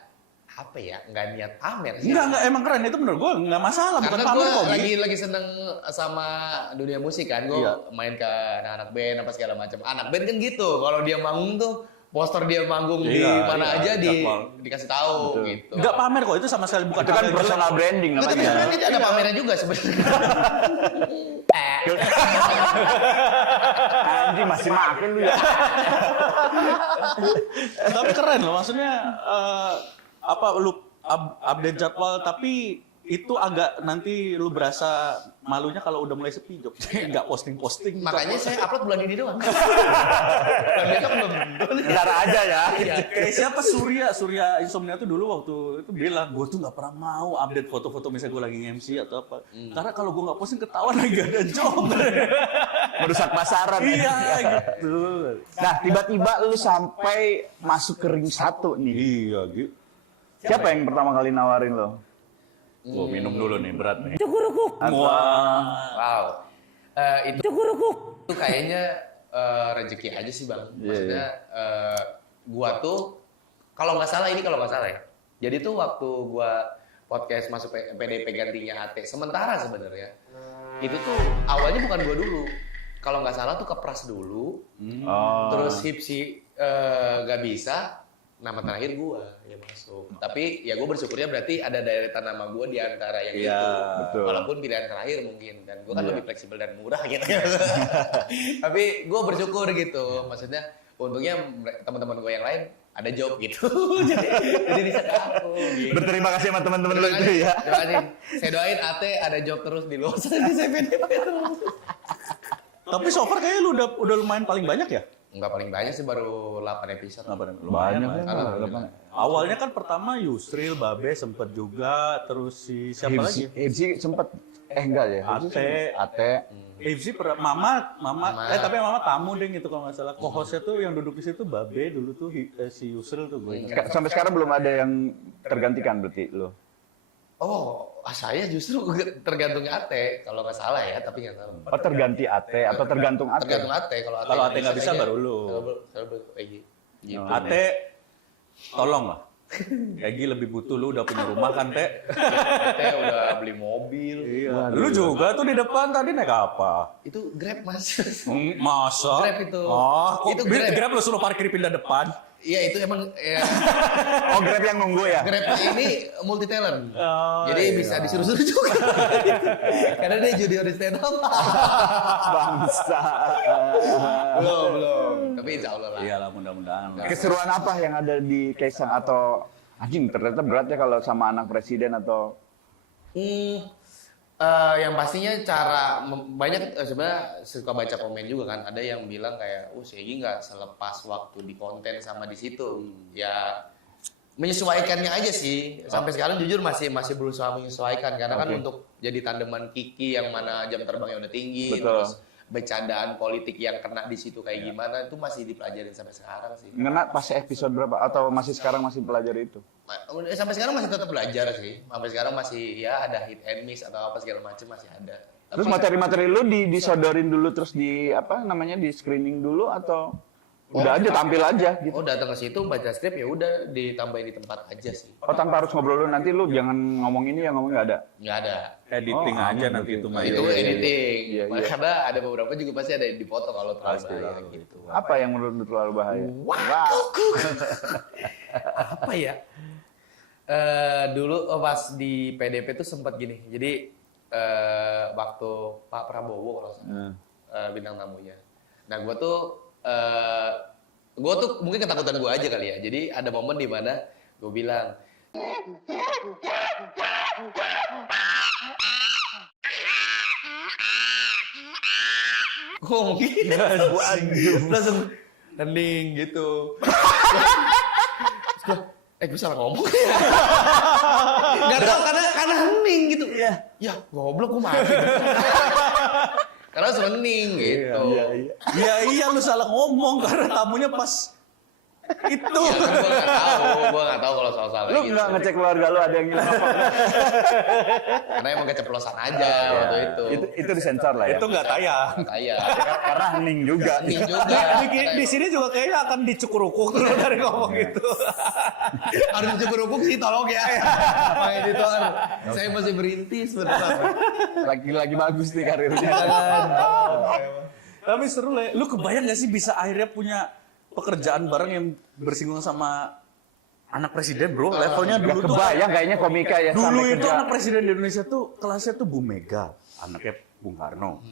apa ya? Nggak niat pamer sih. Enggak, emang keren itu menurut gue nggak masalah, bukan Karena pamer gue kok. lagi seneng sama dunia musik kan, gue Iya. main ke anak-anak band apa segala macam. Anak band kan gitu, kalau dia manggung tuh poster dia manggung di Iya, mana iya, aja jadwal. dikasih tahu Betul. gitu. Nggak pamer kok, itu sama sekali bukan Itu kan pamer. personal branding Nggak, tapi namanya. sebenarnya dia ada pamernya juga sebenarnya. Anjing masih makin lu ya. Tapi keren loh, maksudnya lu update jadwal, tapi itu agak nanti lu berasa malunya kalau udah mulai sepi, Jok. Nggak posting. Makanya saya upload bulan ini doang. Bulan besok belum. Bentar aja ya. Kayak siapa Surya Insomnia tuh dulu waktu itu bilang, gue tuh nggak pernah mau update foto-foto misalnya gue lagi MC atau apa. Karena kalau gue nggak posting ketahuan lagi gak ada job. Merusak pasaran. Iya gitu. Nah, tiba-tiba lu sampai masuk ke ring 1 nih. Iya gitu. Siapa yang pertama kali nawarin lo? Gue minum dulu nih, berat nih. Wah. Wow. Itu kayaknya rezeki aja sih bang. Maksudnya gua tuh kalau nggak salah ya. Jadi tuh waktu gua podcast masuk PDP gantinya AT sementara sebenarnya. Itu tuh awalnya bukan gua dulu. Kalau nggak salah tuh Kepras dulu. Terus Hipsi nggak bisa. Nama terakhir gua yang masuk. Tapi ya gua bersyukurnya berarti ada deretan nama gua di antara yang Iya, itu. betul. Walaupun pilihan terakhir mungkin dan gua kan lebih fleksibel dan murah gitu. Tapi gua bersyukur gitu. Maksudnya untungnya teman-teman gua yang lain ada job gitu. jadi bisa ke aku. Gitu. Berterima kasih sama teman-teman lu Terima itu kasih. ya. Terima kasih. Saya doain AT ada job terus di luar sana di CPDP terus. Tapi so far kayaknya lu udah lumayan paling banyak ya? Enggak paling banyak sih, baru 8 episode. Banyak lah. ya. Awalnya kan pertama Yusril, Babe sempet juga, terus si siapa lagi? Hipsi sempet enggak ya? Ate. Hipsi Mama, tapi Mama tamu deh gitu kalau nggak salah. Co-hostnya tuh yang duduk di situ Babe dulu tuh si Yusril tuh gue ingat. Sampai sekarang belum ada yang tergantikan berarti lo. Oh, saya justru tergantung AT kalau nggak salah ya, tapi nggak tahu. Oh, terganti Ate atau tergantung Ate? Tergantung AT. Kalau AT nggak bisa baru lu. Gitu. Ate, tolong lah. Egi lebih butuh, lu udah punya rumah kan, Teh? AT udah beli mobil. Iya. Lu juga tuh di depan tadi naik apa? Itu Grab mas. Masa? Grab itu. Oh, kok Itu Grab. Grab. Lu suruh parkir pindah depan? Iya itu emang ya, Oh, Grab yang nunggu ya? Grab ini multi talent. Oh, Jadi iya. bisa disuruh-suruh juga. Karena dia junior di stand up. Bangsa. belum. Tapi insya Allah lah. Iyalah mudah-mudahan. Keseruan apa yang ada di Kaisang atau anjing ternyata berat ya kalau sama anak presiden atau Yang pastinya banyak sebenarnya suka baca komen juga kan, ada yang bilang kayak si Egi nggak selepas waktu di konten sama di situ. Ya menyesuaikannya aja sih. Sampai sekarang jujur masih berusaha menyesuaikan karena kan untuk jadi tandeman Kiki yang mana jam terbangnya udah tinggi, Betul. terus bercandaan politik yang kena di situ kayak gimana itu masih dipelajarin sampai sekarang sih. Ngena pas episode berapa atau masih sekarang masih pelajari itu? Sampai sekarang masih tetap belajar sih. Sampai sekarang masih ya ada hit and miss atau apa segala macam masih ada. Terus materi-materi lu disodorin dulu terus di apa namanya di screening dulu atau udah aja tampil aja gitu? Oh datang ke situ baca skrip ya udah ditambahin di tempat aja sih. Oh tanpa harus ngobrol dulu nanti lu jangan ngomong ini yang ngomong nggak ada. Nggak ada. Editing Oh, aja aman nanti berarti. itu mah. Itu iya, editing. iya, iya. Karena ada beberapa juga pasti ada yang dipoto kalau terlalu Pasti bahaya lah. gitu. Apa yang menurut lu terlalu bahaya? Wow. Apa ya? Dulu pas di PDP tuh sempat gini. Jadi waktu Pak Prabowo kalau nggak salah, bintang tamunya. Nah gue tuh mungkin ketakutan gue aja kali ya. Jadi ada momen di mana gue bilang, gue ngomong gitu, langsung hening gitu. Gue salah ngomong ya. Gak tau karena hening gitu. Ya goblok gue mati. Karena langsung hening gitu. Iya lu salah ngomong karena tamunya pas itu. Ya kan gue gak tahu kalau soal-soal Lu gitu. nggak ngecek keluarga lu ada yang hilang apa? Karena emang keceplosan aja waktu itu. Itu disensor lah ya. Itu nggak tayang. Kayak Karena hening juga. hening juga. Di sini juga kayaknya akan dicukur-ukur kalau dari ngomong gitu. Harus cukur-cukur sih tolong ya. Pak editor. Saya masih berintis beneran. Lagi bagus nih karirnya. Tapi seru lah. Lu kebayang gak sih bisa akhirnya punya pekerjaan bareng yang bersinggungan sama anak presiden, bro? Levelnya Nggak dulu tuh. kebayang kayaknya komika ya Dulu sampai itu kerja. anak presiden di Indonesia tuh kelasnya tuh Bu Mega, anaknya Bung Karno.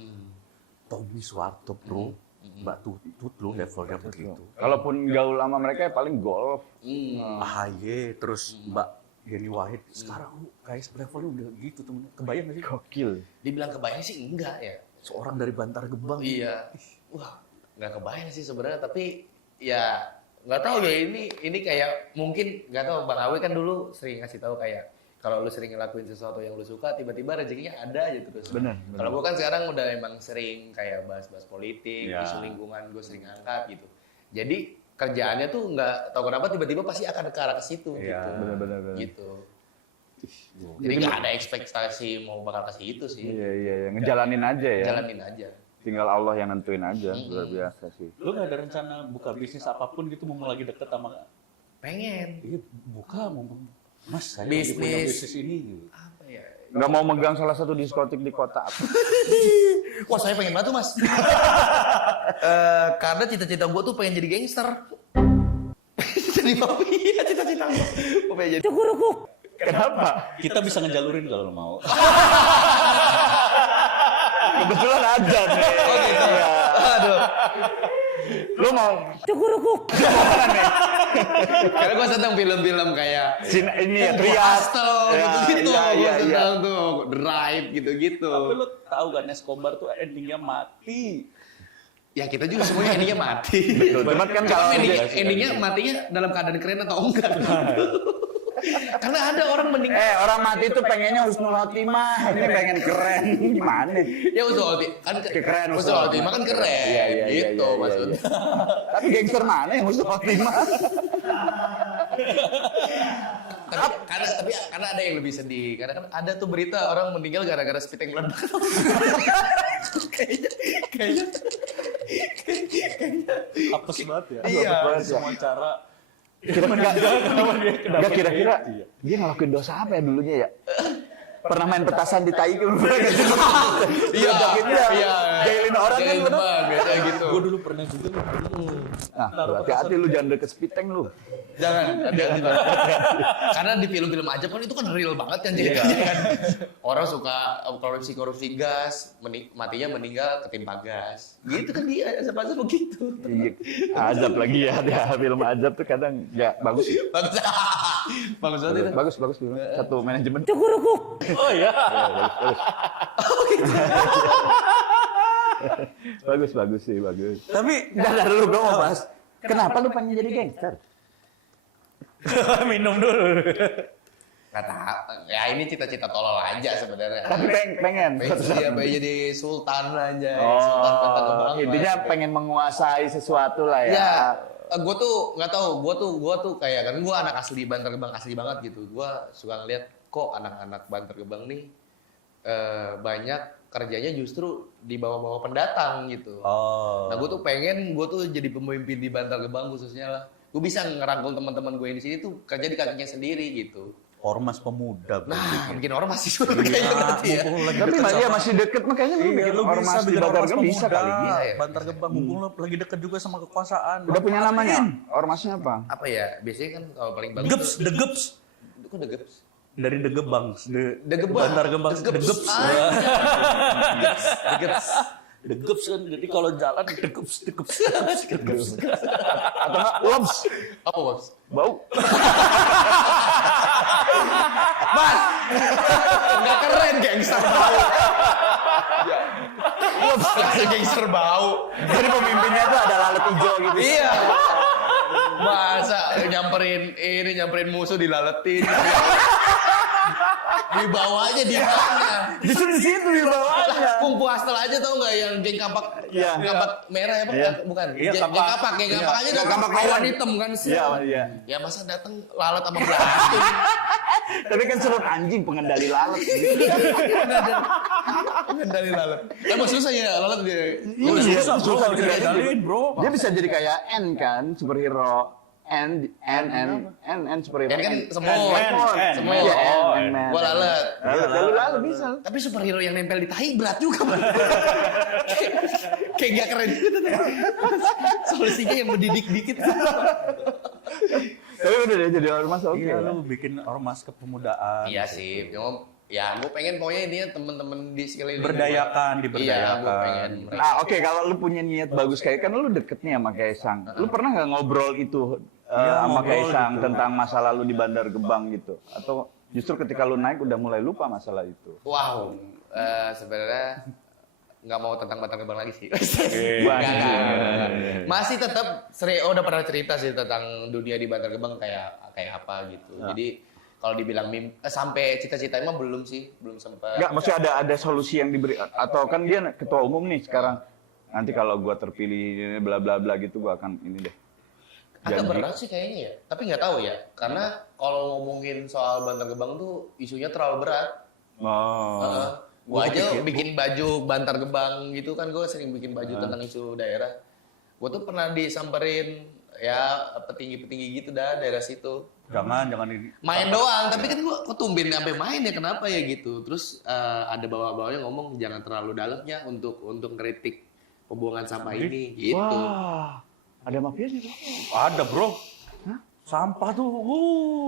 Tommy Soeharto, bro. Mbak Tutut lu levelnya begitu. Kalaupun gaul sama mereka ya paling golf. AHY, terus Mbak Yeni Wahid. Sekarang lu guys levelnya udah gitu temen. Kebayang gak sih? Gokil. Dibilang kebayang sih enggak ya. Seorang dari Bantar Gebang. Iya. Wah, nggak kebayang sih sebenarnya. Tapi ya nggak tahu ya ini kayak mungkin nggak tahu Bang Awe kan dulu sering ngasih tahu kayak kalau lu sering ngelakuin sesuatu yang lu suka tiba-tiba rezekinya ada aja terus. Bener. Kalau gue kan sekarang udah emang sering kayak bahas-bahas politik, Ya. isu lingkungan gue sering angkat gitu. Jadi kerjaannya tuh nggak tahu kenapa tiba-tiba pasti akan ke arah ke situ Iya. gitu. Bener. Gitu. Jadi nggak ada ekspektasi mau bakal ke situ sih. Iya. Ngejalanin aja ya. Jalanin aja. Tinggal Allah yang nentuin aja. Luar biasa sih. Lu gak ada rencana buka bisnis apapun gitu mau lagi deket sama Pengen. iya buka mau Mas saya lagi punya Bisnis. bisnis ini gitu. Apa ya? Nggak mau megang salah satu diskotik di kota. Wah saya pengen banget tuh mas. Karena cita-cita gue tuh pengen jadi gangster. Jadi mafia cita-cita gue. Gue pengen jadi. Kenapa? Kita bisa ngejalurin kalau lo mau. Kebetulan ada nih. Oh gitu. Aduh. Lu mau Karena gue seneng film-film kayak ini ya Trias. Hostel gitu-gitu. Iya, Gue iya. seneng tuh Drive gitu-gitu. Tapi lo tahu kan Escobar tuh endingnya mati. Ya kita juga semuanya endingnya mati. Cuman kan Cuma kalau endingnya matinya dalam keadaan keren atau enggak. Karena ada orang mending. orang mati itu pengennya husnul khotimah. Ini pengen keren. Gimana? Ya usul kan Keren, usul ultima kan keren. Iya, Gitu maksudnya. Tapi gangster mana yang husnul khotimah? Tapi karena ada yang lebih sedih. Karena kan ada tuh berita orang meninggal gara-gara spiteng meledak. Kayaknya. Apes banget ya. Iya. Apes banget ya. Semua cara. Kira-kira dia ngelakuin dosa apa ya dulunya ya? Pernah main petasan di tai kan? Iya. Jailin orang kan Jailin bener? teman biasa gitu. Gue dulu pernah juga. Nah, hati-hati lu jangan deket spiteng lu. Jangan, hati-hati. Karena di film-film aja kan itu kan real banget kan jadi kan. Orang suka korupsi gas, matinya meninggal ketimpa gas. Gitu kan dia azab-azab begitu. Azab lagi ya, film azab tuh kadang ya bagus. Bagus. Bagus banget itu. Bagus filmnya. Satu manajemen. Oh iya. Bagus sih. Tapi Enggak dulu gua mau bahas. Kenapa lu pengen jadi gangster? Minum dulu. Nggak tahu. Ya ini cita-cita tolol aja sebenarnya. Tapi pengen. Iya, pengen jadi sultan aja. Oh, Sultan Bantar Gebang. intinya Mas. pengen menguasai sesuatu lah ya. Ya, gue tuh nggak tahu. Gue tuh kayak kan gue anak asli Bantar Gebang, asli banget gitu. Gue suka ngeliat kok anak-anak Bantar Gebang nih banyak kerjanya justru di bawah-bawah pendatang gitu. Oh. Nah, gue tuh pengen gue tuh jadi pemimpin di Bantar Gebang khususnya lah. Gue bisa ngerangkul teman-teman gue yang di sini tuh kerja di kakinya sendiri gitu. Ormas pemuda. bro. Nah, bikin orang masih sulit kayaknya nanti ya. mumpung lagi Tapi deket dia sama- masih deket makanya lu Iya, bikin lu ormas bisa di bikin Bantar ormas Gebang bisa pemuda. kali. Bisa ya? Bantar Gebang, mumpung lu lagi deket juga sama kekuasaan. Udah punya namanya? Manfaatin. Ormasnya apa? Apa ya? Biasanya kan kalau paling bagus Geps, tuh- The Geps. Kok The Geps? Dari The Gebang. The Gebang. Bantar Gebang. The The Geps. Geps. Ah, The Geps. The Geps kan, jadi kalau jalan The Geps, The Geps, The Geps. Atau enggak? Wops. Apa bos? Bau. Mas, nggak keren gangster bau. Langsung gangster bau. Jadi pemimpinnya tuh ada lalat hijau gitu. Iya. Masa nyamperin musuh dilaletin. Di bawahnya di mana? Justru di situ di bawahnya. Kungfu Hustle aja tau nggak yang geng kapak Iya. kapak merah ya Iya. bukan? Iya, Geng kapak. kapak aja Iya. udah Kapak kawan merah. hitam kan sih. Iya, iya. Ya masa datang lalat sama belatung. Tapi kan suruh anjing pengendali lalat. Mengendali lalat. Emang susah ya lalat dia. Iya, Susah, bro. susah Bisa dikendaliin. dikendaliin, bro. Dia bisa jadi kayak N kan, superhero. N superhero. N kan semut. Semut. Iya, Oh, Ant-Man. Gua lalat. Lalu lalat bisa. Tapi superhero yang nempel di tahi berat juga, Bang. Kayak gak keren gitu. Solusinya yang mendidik dikit. Tapi udah deh jadi ormas oke. Iya, lah. lu bikin ormas kepemudaan. Iya sih. Cuma ya gue pengen pokoknya ini temen-temen di sekeliling. Berdayakan, Iya, diberdayakan. gue pengen. Oke, kalau lu punya niat bagus kayak kan lu deket nih sama Kaisang. Lu pernah nggak ngobrol itu Iya, sama ngobrol Kaisang gitu. tentang masa lalu di Bandar Gebang gitu? Atau justru ketika lu naik udah mulai lupa masalah itu? Wow. Sebenarnya nggak mau tentang Bantar Gebang lagi sih. Wah, Nggak. Masih tetap udah pernah cerita sih tentang dunia di Bantar Gebang kayak apa gitu. Jadi kalau dibilang sampai cita-cita emang belum sih, belum sempat. Enggak, maksudnya ada solusi yang diberi atau kan dia ketua umum nih sekarang. Nanti kalau gua terpilih bla bla bla gitu gua akan ini deh. Agak Janji. berat sih kayaknya ya, tapi nggak tahu ya. Karena kalau ngomongin soal Bantar Gebang tuh isunya terlalu berat. Oh. Gua aja bikin baju Bantar Gebang gitu kan, gue sering bikin baju tentang isu daerah. Gue tuh pernah disamperin ya petinggi-petinggi gitu dah daerah situ. Jangan ini. Main doang, tapi kan gue ketumben sampai main ya kenapa ya gitu. Terus ada bawah-bawahnya ngomong jangan terlalu dalamnya untuk ngeritik pembuangan sampah ini gitu. Wah. Ada mafianya tuh. Ada, bro. Sampah tuh,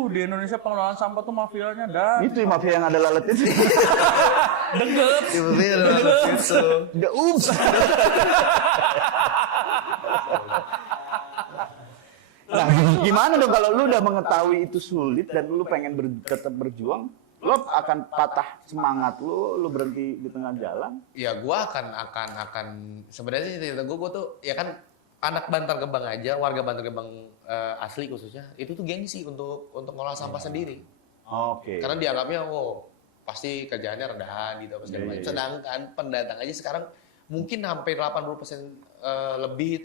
di Indonesia pengelolaan sampah tuh mafianya dan Itu mafia yang ada lalat itu. degep. Udah ups. Nah, gimana dong kalau lu udah mengetahui itu sulit dan lu pengen tetap berjuang, lu akan patah semangat lu berhenti di tengah jalan? Ya gue akan sebenarnya sih cerita gue tuh ya kan anak Bantar Gebang aja, warga Bantar Gebang asli khususnya itu tuh gengsi untuk ngolah sampah sendiri. Oke. Karena dianggapnya pasti kerjaannya rendahan gitu apa segala macam. Sedangkan pendatang aja sekarang mungkin hampir 80% lebih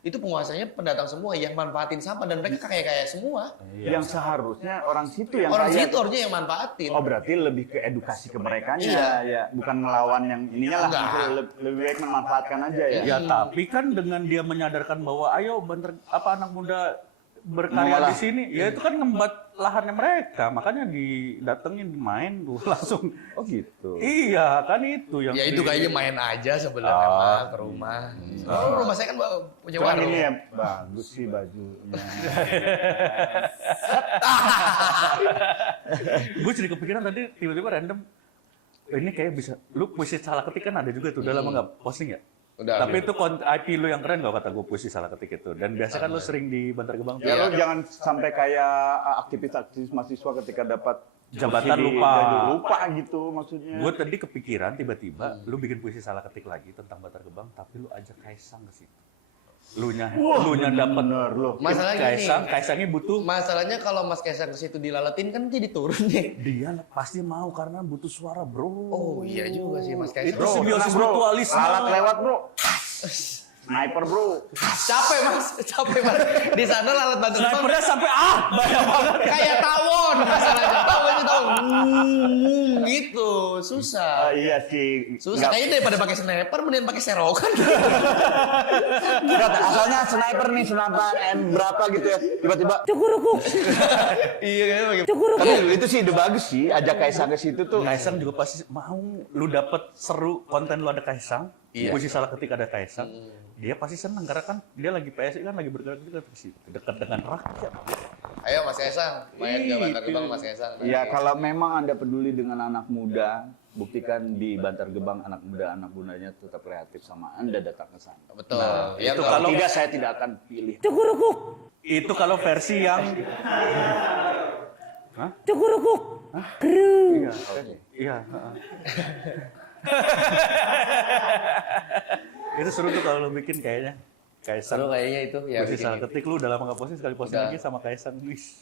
itu penguasanya pendatang semua yang manfaatin sampah dan mereka kaya semua. Yang seharusnya orang situ yang Orang kaya. situ harusnya yang manfaatin. Oh, berarti lebih ke edukasi ke merekanya Iya. ya, bukan melawan yang ininya lah. Enggak. Maksudnya lebih baik memanfaatkan aja ya. Ya tapi kan dengan dia menyadarkan bahwa ayo anak muda berkarya Mengolah. di sini, ya itu kan ngembat lahannya mereka, makanya didatengin main tuh langsung. Oh gitu. Iya kan itu yang. Ya itu kayaknya main aja sebenarnya mah ke rumah. Oh, rumah saya kan punya Cuman warung. ini ya bagus sih bajunya. Gue jadi kepikiran tadi tiba-tiba random. Ini kayak bisa, lu puisi salah ketik kan ada juga tuh, udah lama nggak posting ya? Udah. Tapi itu IP lu yang keren gak kata gue puisi salah ketik itu. Dan biasa kan lu sering di Bantar Gebang. Ya lo jangan sampai kayak aktivis-aktivis mahasiswa ketika dapat Jabatan kursi lupa. jadi lupa gitu maksudnya. Gue tadi kepikiran tiba-tiba lu bikin puisi salah ketik lagi tentang Bantar Gebang, tapi lu ajak Kaisang ke situ. Lu nya dapat Masalahnya gini. Kaisangnya butuh. Masalahnya kalau Mas Kaisang ke situ dilalatin kan jadi turun nih. Dia pasti mau karena butuh suara, bro. Oh iya juga sih Mas Kaisang. Itu simbiosis mutualisme. Lalat lewat bro. Sniper bro. Capek mas. Di sana lalat bantu Snipernya sampai banyak banget. kayak tawon masalahnya. Tawon itu gitu, susah. Iya sih. Susah. Kayaknya daripada pakai sniper, mending pakai serokan. Enggak, asalnya sniper nih, senapan berapa gitu ya. Tiba-tiba Iya kayaknya. tapi itu sih ide bagus sih, ajak Kaisang ke situ tuh. Kaisang juga pasti mau. Lu dapet seru konten lu ada Kaisang. Iya. Posisi salah ketik ada Kaisang. Dia pasti senang karena kan dia lagi PSI kan lagi bergerak juga ke situ, dekat dengan rakyat. Ayo Mas Kaisang, main ke Bantar Gebang Mas Kaisang. Ya kalau memang Anda peduli dengan anak muda, buktikan di Bantar Gebang anak mudanya tetap kreatif sama Anda datang ke sana. Betul. Ya, itu Kalau kalau tidak saya tidak akan pilih. itu kalau versi yang iya. Itu seru tuh kalau lu bikin kayaknya. Kaisang. Seru kayaknya itu ya. Posisi bikin salah gitu. ketik lu udah lama nggak posting, sekali posting Udah. lagi sama Kaisang. Wis.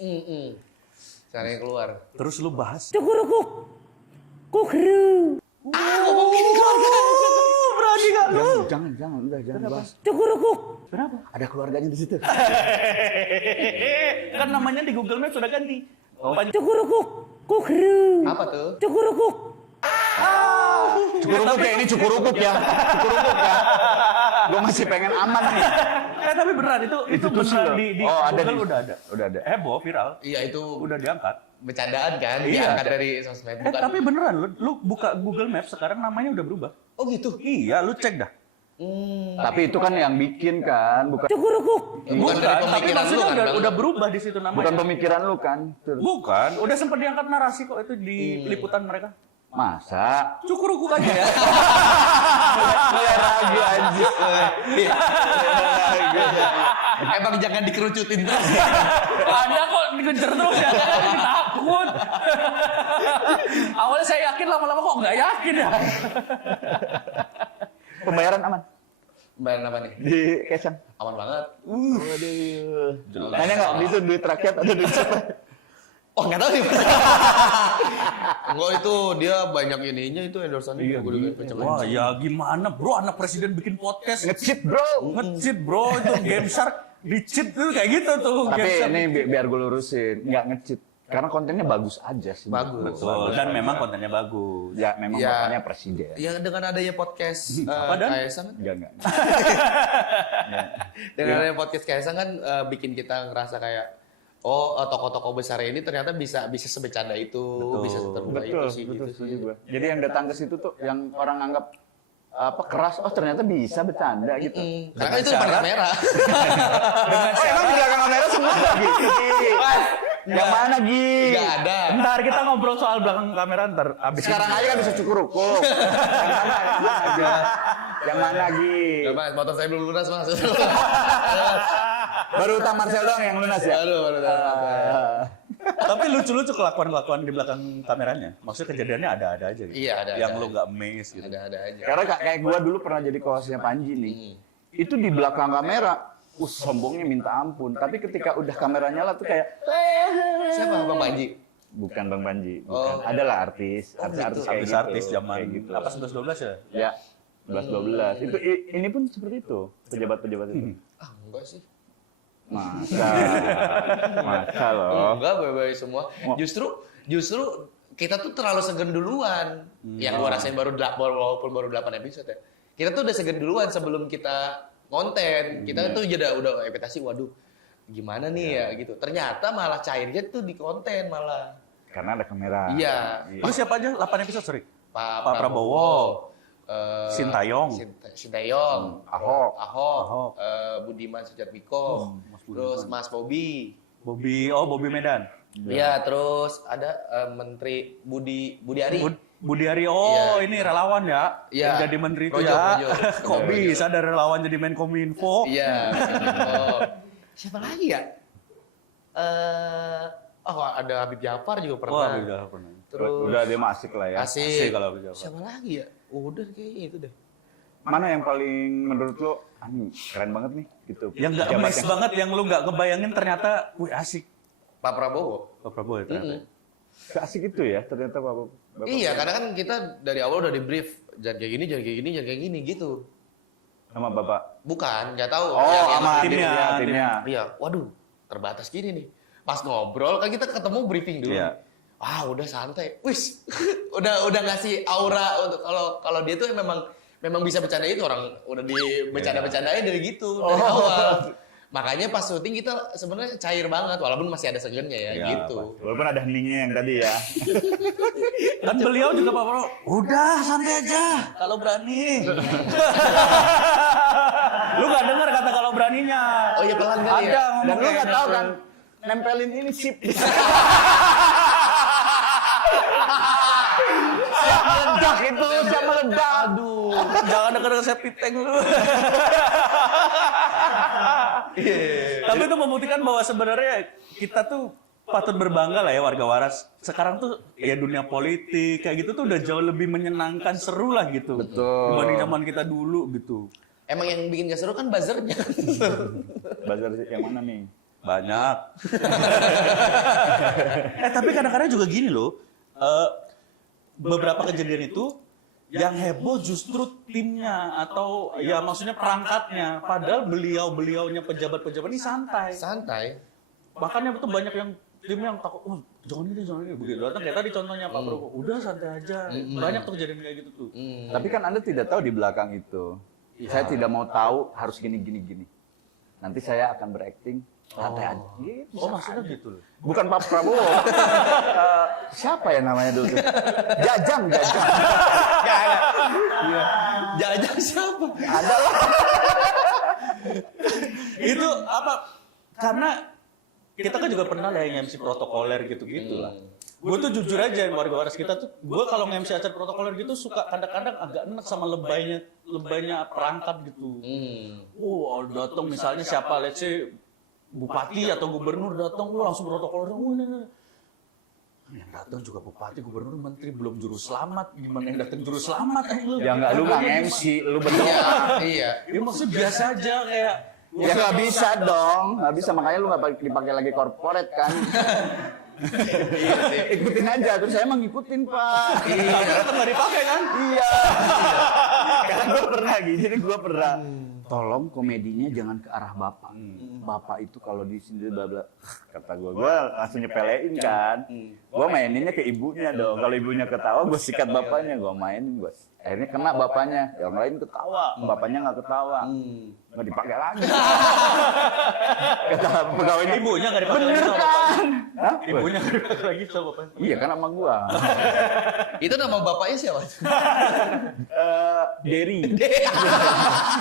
Caranya keluar. Terus lu bahas. Ngomongin keluarga. Berani gak lu? Jangan, udah jangan bahas. Kenapa? Ada keluarganya di situ. Kan namanya di Google Maps sudah ganti. Apa tuh? Cukurukup ya, ini cukurukup ya. Gue masih pengen aman nih. Tapi beneran itu tuh sih beneran loh. di Oh, ada Google di- udah ada. Udah ada. Heboh, viral. Iya itu Udah diangkat. bercandaan kan, Iya. diangkat dari sosmed. Bukan. Tapi beneran lu buka Google Maps sekarang namanya udah berubah. Oh gitu. Iya, lu cek dah. Tapi itu kan yang bikin kan, bukan Bukan dari tapi pemikiran lu maksudnya kan. Bang? udah berubah di situ namanya. bukan pemikiran lu kan. Bukan, udah sempat diangkat narasi kok itu di liputan mereka. Masa? Cukurukuk aja ya. Mulai ragu anjir. Emang jangan dikerucutin terus. Ada kok dikejar terus ya, kan takut. Awalnya saya yakin, lama-lama kok nggak yakin ya. Pembayaran aman Bayaran apa nih? di Kaisang. Aman banget. Waduh. Nanya nggak itu duit rakyat ada duit siapa? Oh nggak tahu nih. Enggak itu dia banyak ininya itu endorsannya. Iya, wah ya gimana bro, anak presiden bikin podcast Nge-cheat bro. nge-cheat bro, itu Game Shark di-cheat tuh kayak gitu tuh. Tapi Game Shark. ini biar gue lurusin, nggak nge-cheat. Karena kontennya bagus aja sih. Bagus. Betul, dan memang kontennya bagus. Ya memang Ya. bapaknya presiden. Ya dengan adanya podcast dan? Kaisang, Enggak. dengan adanya podcast Kaisang kan bikin kita ngerasa kayak tokoh-tokoh besar ini ternyata bisa sebecanda itu, Betul. bisa seterbuka itu sih gitu sih. Setuju gua. Jadi yang datang ke situ tuh yang orang anggap keras, oh ternyata bisa bercanda gitu. Karena kan itu depan kamera. Oh emang di belakang kamera semua gitu. Yang mana Gi? Enggak ada. Ntar kita ngobrol soal belakang kamera ntar abis Sekarang aja kan bisa cukur-ukur. Yang mana Gi? Enggak, Mas, motor saya belum lunas, Mas. Baru utang Marcel doang yang lunas ya? Aduh, Tapi lucu-lucu kelakuan-kelakuan di belakang kameranya. Maksudnya kejadiannya ada-ada aja gitu. Iya, ada. Yang lu gak amazed gitu. Ada aja. Karena kayak gua dulu pernah jadi co-hostnya Panji nih. Itu di belakang kamera, sombongnya minta ampun. Tapi ketika udah kamera nyala tuh kayak, Siapa Bang Panji? bukan Bang Panji, bukan. Oh. Adalah artis, gitu. Artis-artis gitu, zaman kayak gitu. apa 11-12 ya? Ya, 11-12. Itu ini pun seperti itu, pejabat-pejabat itu. Ah, enggak sih. Masa loh. Enggak, baik-baik semua. Justru kita tuh terlalu segen duluan. Yang gua rasain walaupun baru 8 episode ya. Kita tuh udah segen duluan sebelum kita konten. Kita tuh udah ekspektasi, waduh, gimana nih ya gitu. Ternyata malah cairnya tuh di konten malah. Karena ada kamera. Iya. Lu siapa aja 8 episode sorry? Pak Prabowo. Sintayong. Sintayong, Ahok. Ahok. Budiman Sujatmiko, terus Mas Bobi. Bobby Medan. Iya, terus ada Menteri Budi Ari. Budi Ari, ini relawan ya? Iya. Yang jadi menteri itu Projo, ya? Projo. Kok bisa dari relawan jadi Menkominfo? Iya. Siapa lagi ya? Ada Habib Jafar juga pernah. Wah, udah pernah. Terus Udah dia masih lah ya. Asik. Asik kalau Habib Jafar. Siapa lagi ya? Udah kayaknya itu deh. Mana yang paling menurut lo keren banget nih gitu. Yang nggak amazed banget, yang lu nggak kebayangin ternyata, wih asik. Pak Prabowo. Pak Prabowo ya ternyata. Asik itu ya ternyata Bapak. Iya, karena kan kita dari awal udah di brief, jangan kayak gini, jangan kayak gini, jangan kayak gini gitu. Sama Bapak. Bukan, nggak tahu. Oh, Yang sama timnya. timnya. Iya, waduh, terbatas gini nih. Pas ngobrol kan kita ketemu briefing dulu. Iya. Udah santai. Wis, udah ngasih aura untuk kalau dia tuh memang bisa bercanda itu orang udah bercanda-bercandain dari gitu dari awal. Makanya pas syuting kita sebenarnya cair banget walaupun masih ada segennya ya gitu. Walaupun ada heningnya yang tadi ya. Dan beliau juga Pak Prabowo, udah santai aja kalau berani. Lu nggak dengar kata kalau beraninya? Oh iya pelan kali ya. Ada Dan ngomong lu kayak nggak tahu gitu. kan nempelin ini sip. Siap meledak itu, siap meledak. Aduh. Jangan denger septic tank lu. Tapi itu membuktikan bahwa sebenarnya kita tuh patut berbangga lah ya warga Waras. Sekarang tuh ya dunia politik kayak gitu tuh udah jauh lebih menyenangkan, seru lah gitu. Betul. Dibanding zaman kita dulu gitu. Emang yang bikin gak seru kan buzzernya. Bazar yang mana nih? Banyak. Tapi kadang-kadang juga gini loh. Beberapa kejadian itu yang heboh justru timnya atau ya maksudnya perangkatnya. Padahal beliaunya pejabat-pejabat ini santai. Santai. Makanya betul banyak yang tim yang takut, jangan ini. Begitu datang kayak tadi contohnya Pak Prabowo, udah santai aja. Banyak tuh kejadian kayak gitu tuh. Tapi kan Anda tidak tahu di belakang itu. Saya tidak mau tahu harus gini. Nanti saya akan berakting santai aja. Gitu. Oh maksudnya gitu loh. Bukan Pak Prabowo. Siapa ya namanya dulu tuh? Jajang. Jangan siapa? Ada lah. Itu apa? Karena kita kan juga pernah lah yang MC protokoler gitu-gitu lah. Gue tuh jujur aja warga Waras kita tuh, gue kalau nge-MC acara protokoler gitu suka kadang-kadang agak enak sama lebaynya perangkat gitu. Datang misalnya siapa, let's say bupati atau gubernur datang, lu langsung protokoler. Yang datang juga bupati, gubernur, menteri, belum juru selamat. Gimana yang datang juru selamat? Ya nggak, lu nggak MC, lu berdoa. Iya. Ya maksudnya biasa aja kayak. Ya nggak bisa dong, nggak bisa, makanya lu nggak dipakai lagi corporate kan. Ikutin aja, terus saya emang ngikutin Pak. Tapi tetap nggak dipakai kan? Iya. Karena gue pernah gitu, jadi gue pernah. Tolong komedinya jangan ke arah Bapak. Bapak itu kalau di sini bla kata gue langsung nyepelein kan. Gue maininnya ke ibunya dong. Kalau ibunya ketawa, gue sikat bapaknya, gue mainin gue. Akhirnya kena bapaknya, yang lain ketawa, bapaknya nggak ketawa, nggak dipakai lagi. Kata pegawai ini, Ibunya nggak dipakai lagi bener sama kan? Hah? Ibunya nggak dipakai lagi sama bapaknya. Iya kan sama gua. Itu nama bapaknya siapa? Derry.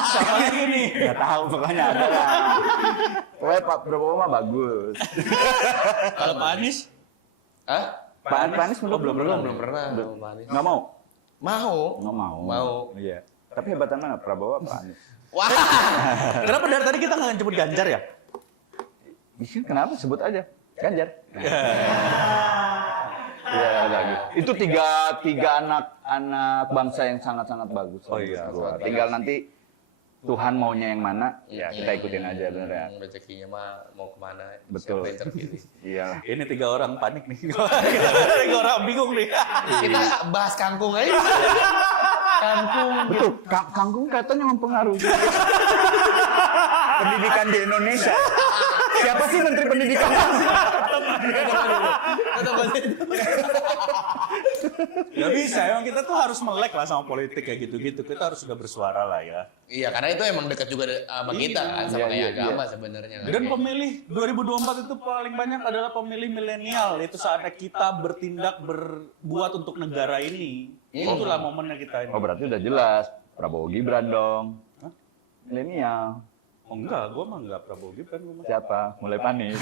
Sama lagi nih. Nggak tahu pokoknya ada lah. Pokoknya Pak Prabowo mah bagus. Kalau Pak Anies? Hah? Pak Anies belum Belum pernah. Pak Anies. Nggak mau. Mau. Nggak mau. Mau. Iya. Tapi hebatan mana Prabowo apa Anies? Wah. Kenapa dari tadi kita nggak nyebut Ganjar ya? Bisa kenapa sebut aja Ganjar. Iya lagi. Itu tiga anak bangsa yang sangat bagus. Oh iya, Gua. Tinggal nanti Tuhan maunya yang mana, ya kita ikutin aja bener ya. Rezekinya mah mau kemana? Betul. Siapa yang terpilih? Iya. Ini 3 orang panik nih. 3 orang bingung nih. Kita bahas kangkung aja. Kangkung. Betul. Kangkung katanya mempengaruhi pendidikan di Indonesia. Siapa sih Menteri Pendidikan? Gak bisa, emang kita tuh harus melek lah sama politik kayak gitu-gitu. Kita harus sudah bersuara lah ya. Iya, karena itu emang dekat juga sama kita kan, sama Iya, kayak iya, agama sebenarnya. Dan pemilih 2024 itu paling banyak adalah pemilih milenial. Itu saatnya kita bertindak, berbuat untuk negara ini. Itulah momennya kita ini. Oh berarti udah jelas. Prabowo Gibran dong. Milenial. Oh enggak, gue mah enggak Prabowo Gibran. Siapa? Mulai panik.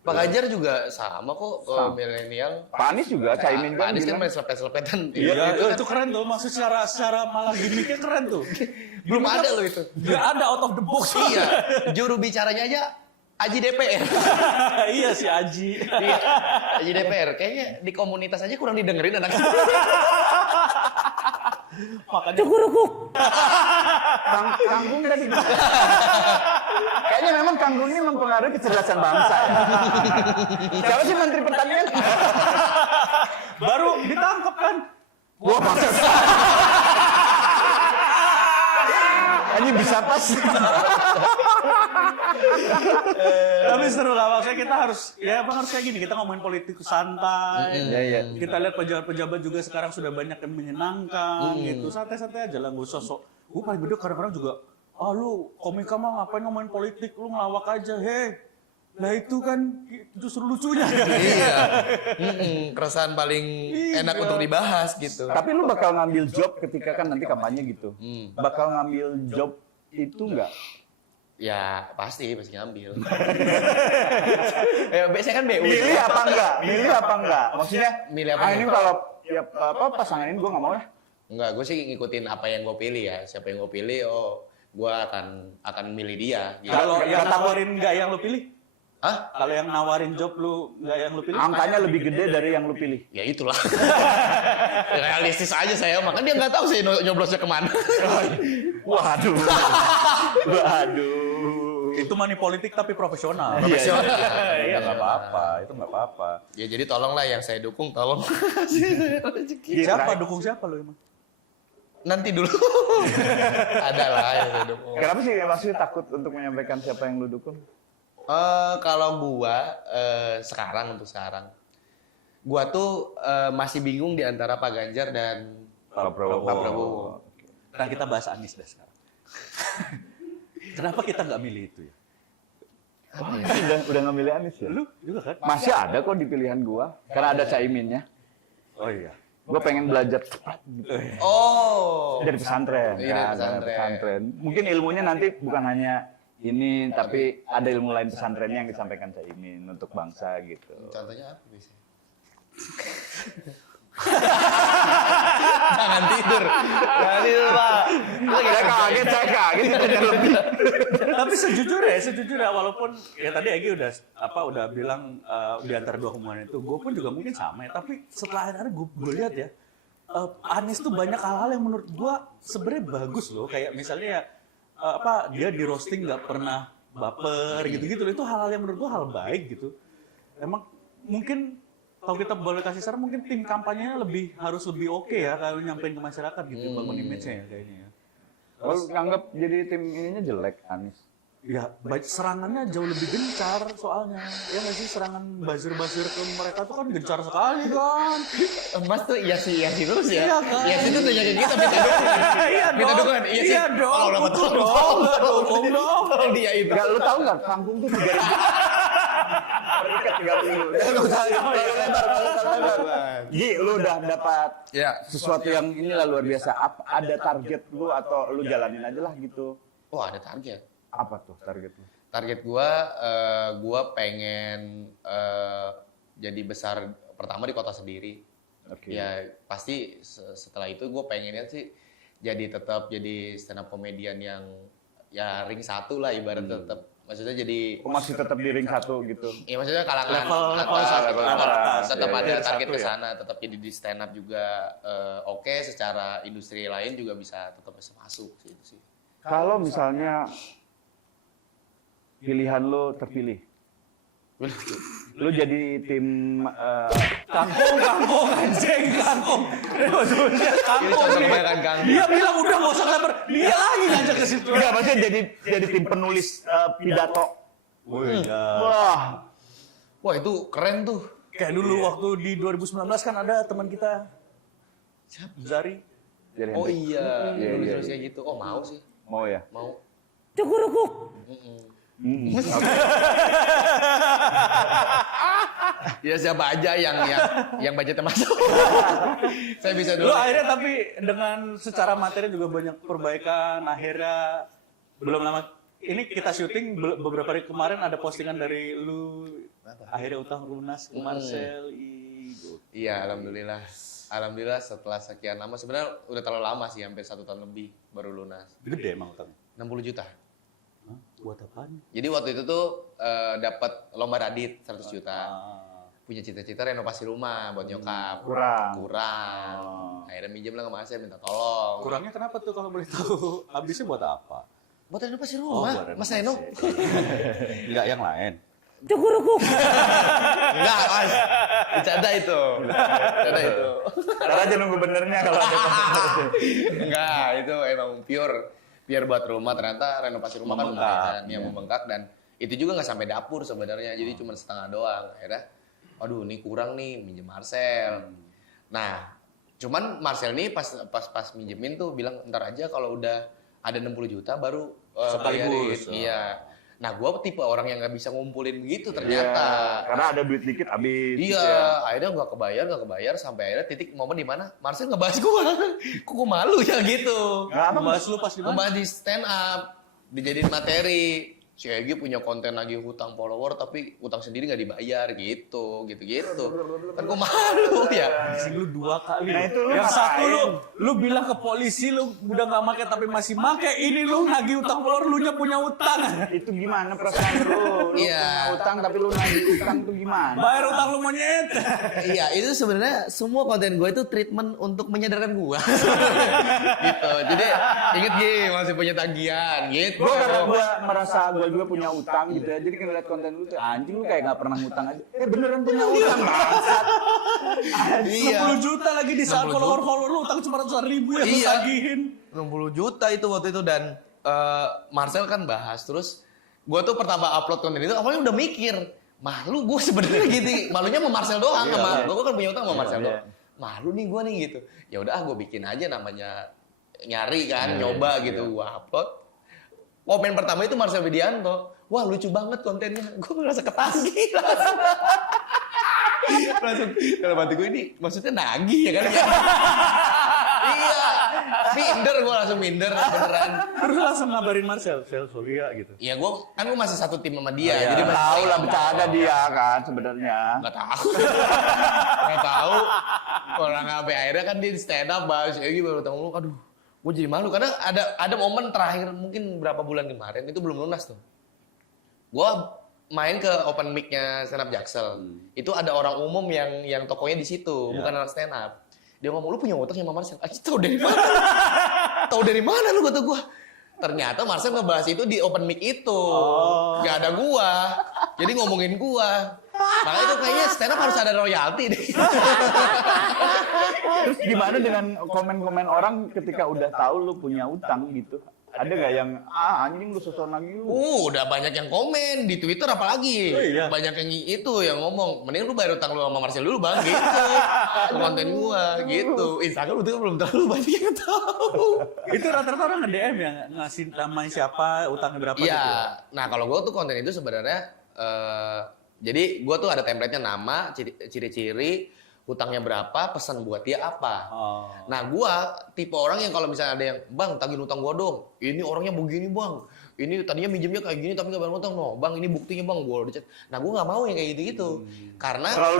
Pak Ganjar juga sama kok milenial. Pak Anies juga, Caimin Pak kan Anies kan bilang. main selepet-selepetan. Iya, itu keren tuh. Maksud secara malah gimmicknya keren tuh. Belum ada loh itu. Gak ada out of the box. Iya, juru bicaranya aja Aji DPR. Iya si Aji. Iya, Aji DPR. Kayaknya di komunitas aja kurang didengerin anak. Makanya Kangkung tadi. Kayaknya memang kangkung ini mempengaruhi kecerdasan bangsa ya. Siapa sih Menteri Pertanian? baru ditangkap kan. Wah, bangsa. Ini bisa pas. Tapi seru lah, maksudnya kita harus kayak gini, kita ngomongin politik santai. Iya. Kita lihat pejabat-pejabat juga sekarang sudah banyak yang menyenangkan gitu. Santai-santai aja lah, nggak usah sok. Gue paling gede kadang-kadang juga, lu komika mah ngapain ngomongin politik, lu ngelawak aja, Nah itu kan justru lucunya. Iya. Keresahan paling enak untuk dibahas gitu. Tapi lu bakal ngambil job ketika kan nanti kampanye gitu. Bakal ngambil job itu enggak? Ya pasti ngambil. Biasanya kan BU. Milih apa enggak? Maksudnya Milih apa ini enggak? kalau ya pasangan ini gue nggak mau lah. Enggak, gue sih ngikutin apa yang gue pilih ya. Siapa yang gue pilih, gue akan milih dia. Gitu. Kalau yang nawarin nggak yang lu pilih? Hah? Kalau yang nawarin job lu nggak yang lu pilih? Angkanya lebih gede dari yang lu pilih. Ya itulah. Realistis aja saya, makanya dia nggak tahu sih nyoblosnya kemana. Waduh. Itu money politik tapi profesional. Iya, nggak apa-apa. Itu nggak apa-apa. Ya jadi tolonglah yang saya dukung, tolong. Siapa dukung siapa lu emang? Nanti dulu. Ada lah yang saya dukung. Kenapa sih masih takut untuk menyampaikan siapa yang lu dukung? Kalau gua untuk sekarang, gua tuh masih bingung di antara Pak Ganjar dan Pak Prabowo. Nah kita bahas Anies dah sekarang. Kenapa kita nggak milih itu ya? Udah ngambil Anies ya? Lu juga kan? Masih ada kok di pilihan gua. Karena ada Caiminnya. Oh iya. Gua pengen belajar cepat gitu. Dari pesantren. Iya, dari Kan, pesantren. Mungkin ilmunya nanti bukan hanya ini, tapi ada ilmu lain pesantrennya yang disampaikan Caimin untuk bangsa gitu. Contohnya apa biasanya? Jangan tidur, Pak. Saya kaget ditanya lebih. Tapi sejujurnya walaupun ya tadi Egy udah bilang di antara dua hubungan itu, gue pun juga mungkin sama ya. Tapi setelah akhirnya gue lihat ya, Anies tuh banyak hal-hal yang menurut gue sebenarnya bagus loh. Kayak misalnya dia di roasting nggak pernah baper gitu-gitu. Itu hal-hal yang menurut gue hal baik gitu. Emang mungkin kalau kita boleh kasih saran, mungkin tim kampanyenya harus lebih oke ya kalau nyampein ke masyarakat gitu, bangun image-nya ya kayaknya ya. Kalau nganggap jadi tim ininya jelek Anies. Ya, serangannya jauh lebih gencar soalnya. Ya nggak sih, serangan buzzer-buzzer ke mereka tuh kan gencar sekali kan. Mas tuh iya sih terus ya. Iya kan? Iya sih tuh nanya ke kita minta dukungan. Minta dukungan. Iya dong, butuh dong. Dia itu. Enggak, lu tahu nggak kampung tuh 3.000. Perikat 30. Lu tahu lebar. Gi, lu udah dapat sesuatu yang inilah luar biasa. Ada target lu atau lu jalanin aja lah gitu? Oh, ada target. Apa tuh target lu? Target gua pengen jadi besar pertama di kota sendiri. Oke. Ya pasti setelah itu gue pengennya sih tetap jadi stand up komedian yang ya ring 1 lah ibarat tetap. Maksudnya jadi Masih tetap di ring 1 gitu. ya maksudnya kalangan Level atas, tetap ya, ada ya. target Satu ke ya. sana, tetap jadi di stand up juga oke, secara industri lain juga bisa tetap bisa masuk sih. Kalau misalnya pilihan lu terpilih, lu jadi tim Kangkung, anjing, kangkung. Ini contoh kebanyakan Kang. Dia bilang udah nggak usah lebar. Dia lagi ngajak ke situ. enggak maksudnya jadi tim penulis pidato. Wah, Wah itu keren tuh. Kayak dulu waktu di 2019 kan ada teman kita Zari. jadi Oh Hendrik. iya, Iya, iya, terus kayak gitu. Oh mau sih, mau ya? mau. Ya siapa aja yang budgetnya masuk. Saya bisa dulu. Lu akhirnya tapi dengan secara materi juga banyak perbaikan. Akhirnya belum lama ini kita syuting beberapa hari kemarin ada postingan dari lu. Akhirnya utang lunas ke Marcel. Iya, alhamdulillah. Alhamdulillah setelah sekian lama, sebenarnya udah terlalu lama sih, hampir 1 tahun lebih baru lunas. Gede emang utangnya. 60 juta. Hah? Buat apaan? Jadi waktu itu tuh dapat lomba Radit 100 juta. punya cita-cita renovasi rumah buat nyokap. Kurang. Akhirnya minjem lah ke Marcel, minta tolong. Kurangnya kenapa tuh kalau boleh tahu? Habisnya buat apa? Buat renovasi rumah, Mas Reno. Enggak yang lain. Enggak, Mas. Bercanda itu. Ntar aja nunggu benernya kalau ada Enggak, itu emang pure buat rumah. Ternyata renovasi rumah kan lumayan yang membengkak dan itu juga nggak sampai dapur sebenarnya. Jadi cuma setengah doang. Akhirnya, aduh ini kurang nih, minjem Marcel. Nah, cuman Marcel nih pas minjemin tuh bilang ntar aja kalau udah ada 60 juta baru sekaligus. bayarin. Iya. Nah, gue tipe orang yang nggak bisa ngumpulin begitu ternyata. Karena ada duit dikit habis. Iya, akhirnya nggak kebayar sampai akhirnya titik momen di mana Marcel ngebahas gue, kok gue malu ya gitu. Ngebahas lu pas di mana? Ngebahas di stand up, dijadiin materi. Si Egy punya konten lagi hutang follower tapi hutang sendiri nggak dibayar gitu. Kan gue malu ya. Sih lu 2 kali. Nah, itu lu yang satu ngapain? lu bilang ke polisi lu udah nggak make tapi masih make. Ini lu nagih utang follower, lu nya punya utang. Itu gimana perasaan lu? Lu Iya. punya utang tapi lu nagih utang tuh gimana? Bayar utang lu monyet. Iya, itu sebenarnya semua konten gue itu treatment untuk menyadarkan gue. Gitu. Jadi inget masih punya tagihan gitu. Gue karena gue merasa gue juga punya utang gitu ya. Jadi kan lihat konten lu tuh anjing lu kayak nggak pernah ngutang aja. Beneran punya utang bangsat. Iya. 60 juta lagi di saat 60 follower lu utang cuma 100.000 yang lu Iya. tagihin. 60 juta itu waktu itu dan Marcel kan bahas terus gue tuh pertama upload konten itu awalnya udah mikir malu gue sebenarnya gitu, malunya sama Marcel doang sama gue kan punya utang sama Marcel doang, malu nih gue nih gitu, ya udah gue bikin aja namanya nyari kan nyoba gitu, gue upload komen pertama itu Marcel Widianto, wah lucu banget kontennya, gue merasa ketagih langsung kalau bantu gue ini maksudnya nagih ya kan ya. Iya, minder gue langsung minder beneran. Terus langsung ngabarin Marcel, Solia gitu. Iya, gue masih satu tim sama dia, Jadi jadi tahu lah bercanda dia kan sebenarnya. nggak tahu. Orang sampai akhirnya kan dia di stand up bahas Egy baru tahu, aduh, gue jadi malu karena ada momen terakhir mungkin berapa bulan kemarin itu belum lunas tuh. Gue main ke open mic-nya stand up Jaksel. Itu ada orang umum yang tokonya di situ, bukan anak stand up. Dia ngomong, lu punya utang sama Marcel? Aji, tahu dari mana? Tahu dari mana lu kata gua? Ternyata Marcel ngebahas itu di open mic itu. Gak ada gua. Jadi ngomongin gua. Makanya itu kayaknya stand up harus ada royalti deh. Terus gimana dengan komen-komen orang ketika udah tahu lu punya utang gitu? Ada nggak yang anjing lu sosok lagi lu? Udah banyak yang komen di Twitter apalagi. Oh, iya. Banyak yang itu yang ngomong, mending lu bayar utang lu sama Marcel dulu Bang gitu. Konten gua gitu. Instagram itu belum terlalu banyak yang tahu. Itu rata-rata orang nge-DM yang ngasih namanya siapa, utangnya berapa gitu. Iya. Nah, kalau gua tuh konten itu sebenarnya jadi gua tuh ada template-nya nama, ciri-ciri, utangnya berapa, pesan buat dia apa. Nah, gua tipe orang yang kalau misalnya ada yang, "Bang, tagih utang gua dong. Ini orangnya begini, Bang. Ini tadinya minjemnya kayak gini tapi nggak bayar utang, no. Bang, ini buktinya, Bang." Gua udah chat. Nah, gua nggak mau yang kayak gitu-gitu. Karena Terlalu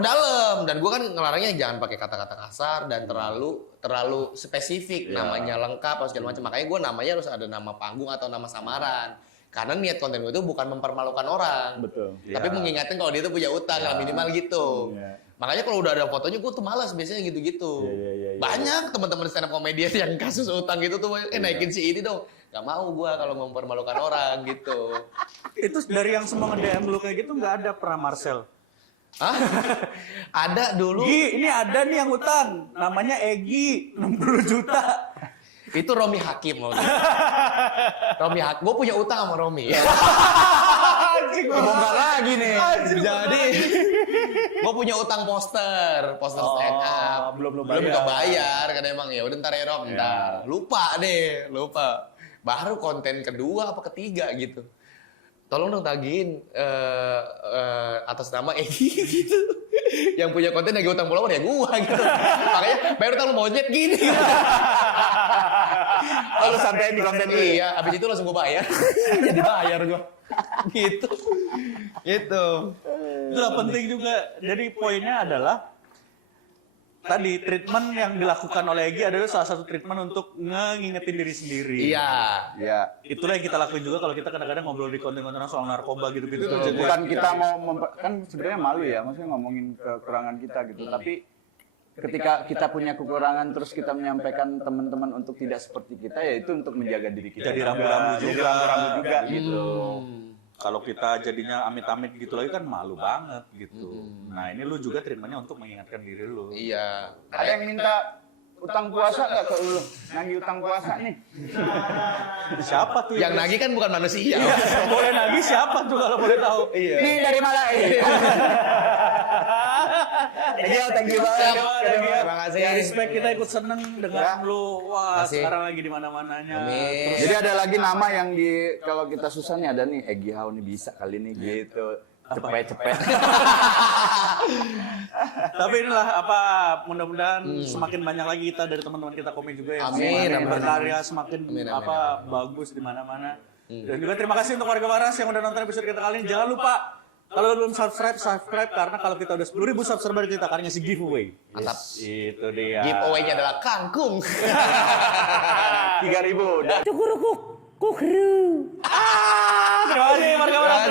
dalam. dan gua kan ngelarangnya jangan pakai kata-kata kasar dan terlalu spesifik, namanya lengkap atau segala macam. Makanya gua namanya harus ada nama panggung atau nama samaran. Karena niat konten gue itu bukan mempermalukan orang. Betul. Tapi mengingatkan kalau dia tuh punya utang, lah minimal gitu. Iya. Makanya kalau udah ada fotonya gue tuh malas biasanya gitu-gitu. Iya. Banyak teman-teman stand up komedian yang kasus utang gitu tuh, naikin si ini dong. Gak mau gue kalau mempermalukan orang gitu. Itu dari yang semua nge-DM lu kayak gitu nggak ada pernah Marcel? Hah? Ada dulu. Ini ada nih yang utang, namanya Egy, 60 juta. Itu Romi Hakim waktu itu. Romi Hakim. Gue punya utang sama Romi. Bongkar lagi nih. Jadi gue punya utang poster stand up. belum bayar kan emang ya udah ntar ya Rom, ntar. Lupa. Baru konten kedua apa ketiga gitu. Tolong dong tagihin atas nama Egy gitu. Yang punya konten lagi utang follower ya gua gitu. Makanya bayar utang lu monyet gini. Lalu sampai di konten lu. Iya, habis itu langsung gua bayar. Jadi bayar gua. Gitu. Itu penting juga. Jadi poinnya adalah tadi treatment yang dilakukan oleh Egi adalah salah satu treatment untuk ngingetin diri sendiri. Iya. Ya. Itulah yang kita lakuin juga kalau kita kadang-kadang ngobrol di konten-konten soal narkoba gitu-gitu. Jadi Bukan kita mau kan sebenarnya malu ya, maksudnya ngomongin kekurangan kita gitu. Tapi ketika kita punya kekurangan terus kita menyampaikan teman-teman untuk tidak seperti kita, ya itu untuk menjaga diri kita. Jadi rambu-rambu Jadi juga. rambu-rambu juga gitu. Kalau kita jadinya amit-amit gitu lagi kan malu banget gitu. Nah ini lu juga treatmentnya untuk mengingatkan diri lu. Iya. Ada yang minta utang puasa nggak ke lu? Nagih utang puasa nih. Siapa tuh? Yang nagih kan bukan manusia. Yang boleh nagih siapa tuh kalau boleh tahu? Iya. Ini dari mana ini? Thank you banget. Terima kasih. Ya, respect, kita ikut seneng dengan Ya. lu. Wah, Makasih. sekarang lagi di mana-mananya. Amin. Jadi ada lagi nama yang di kalau kita susah nih ada nih Egi Hao nih bisa kali nih gitu. Cepet-cepet. Tapi inilah apa mudah-mudahan semakin banyak lagi kita dari teman-teman kita komen juga yang Amin, semakin amin. berkarya semakin Amin, amin, apa bagus di mana-mana. Dan juga terima kasih untuk warga Waras yang udah nonton episode kita kali ini. Jangan lupa kalau belum subscribe karena kalau kita udah 10.000 subscriber kita akan ngasih giveaway. Mantap. Itu dia. Giveaway-nya adalah kangkung. 3.000 udah. Terima kasih warga Waras.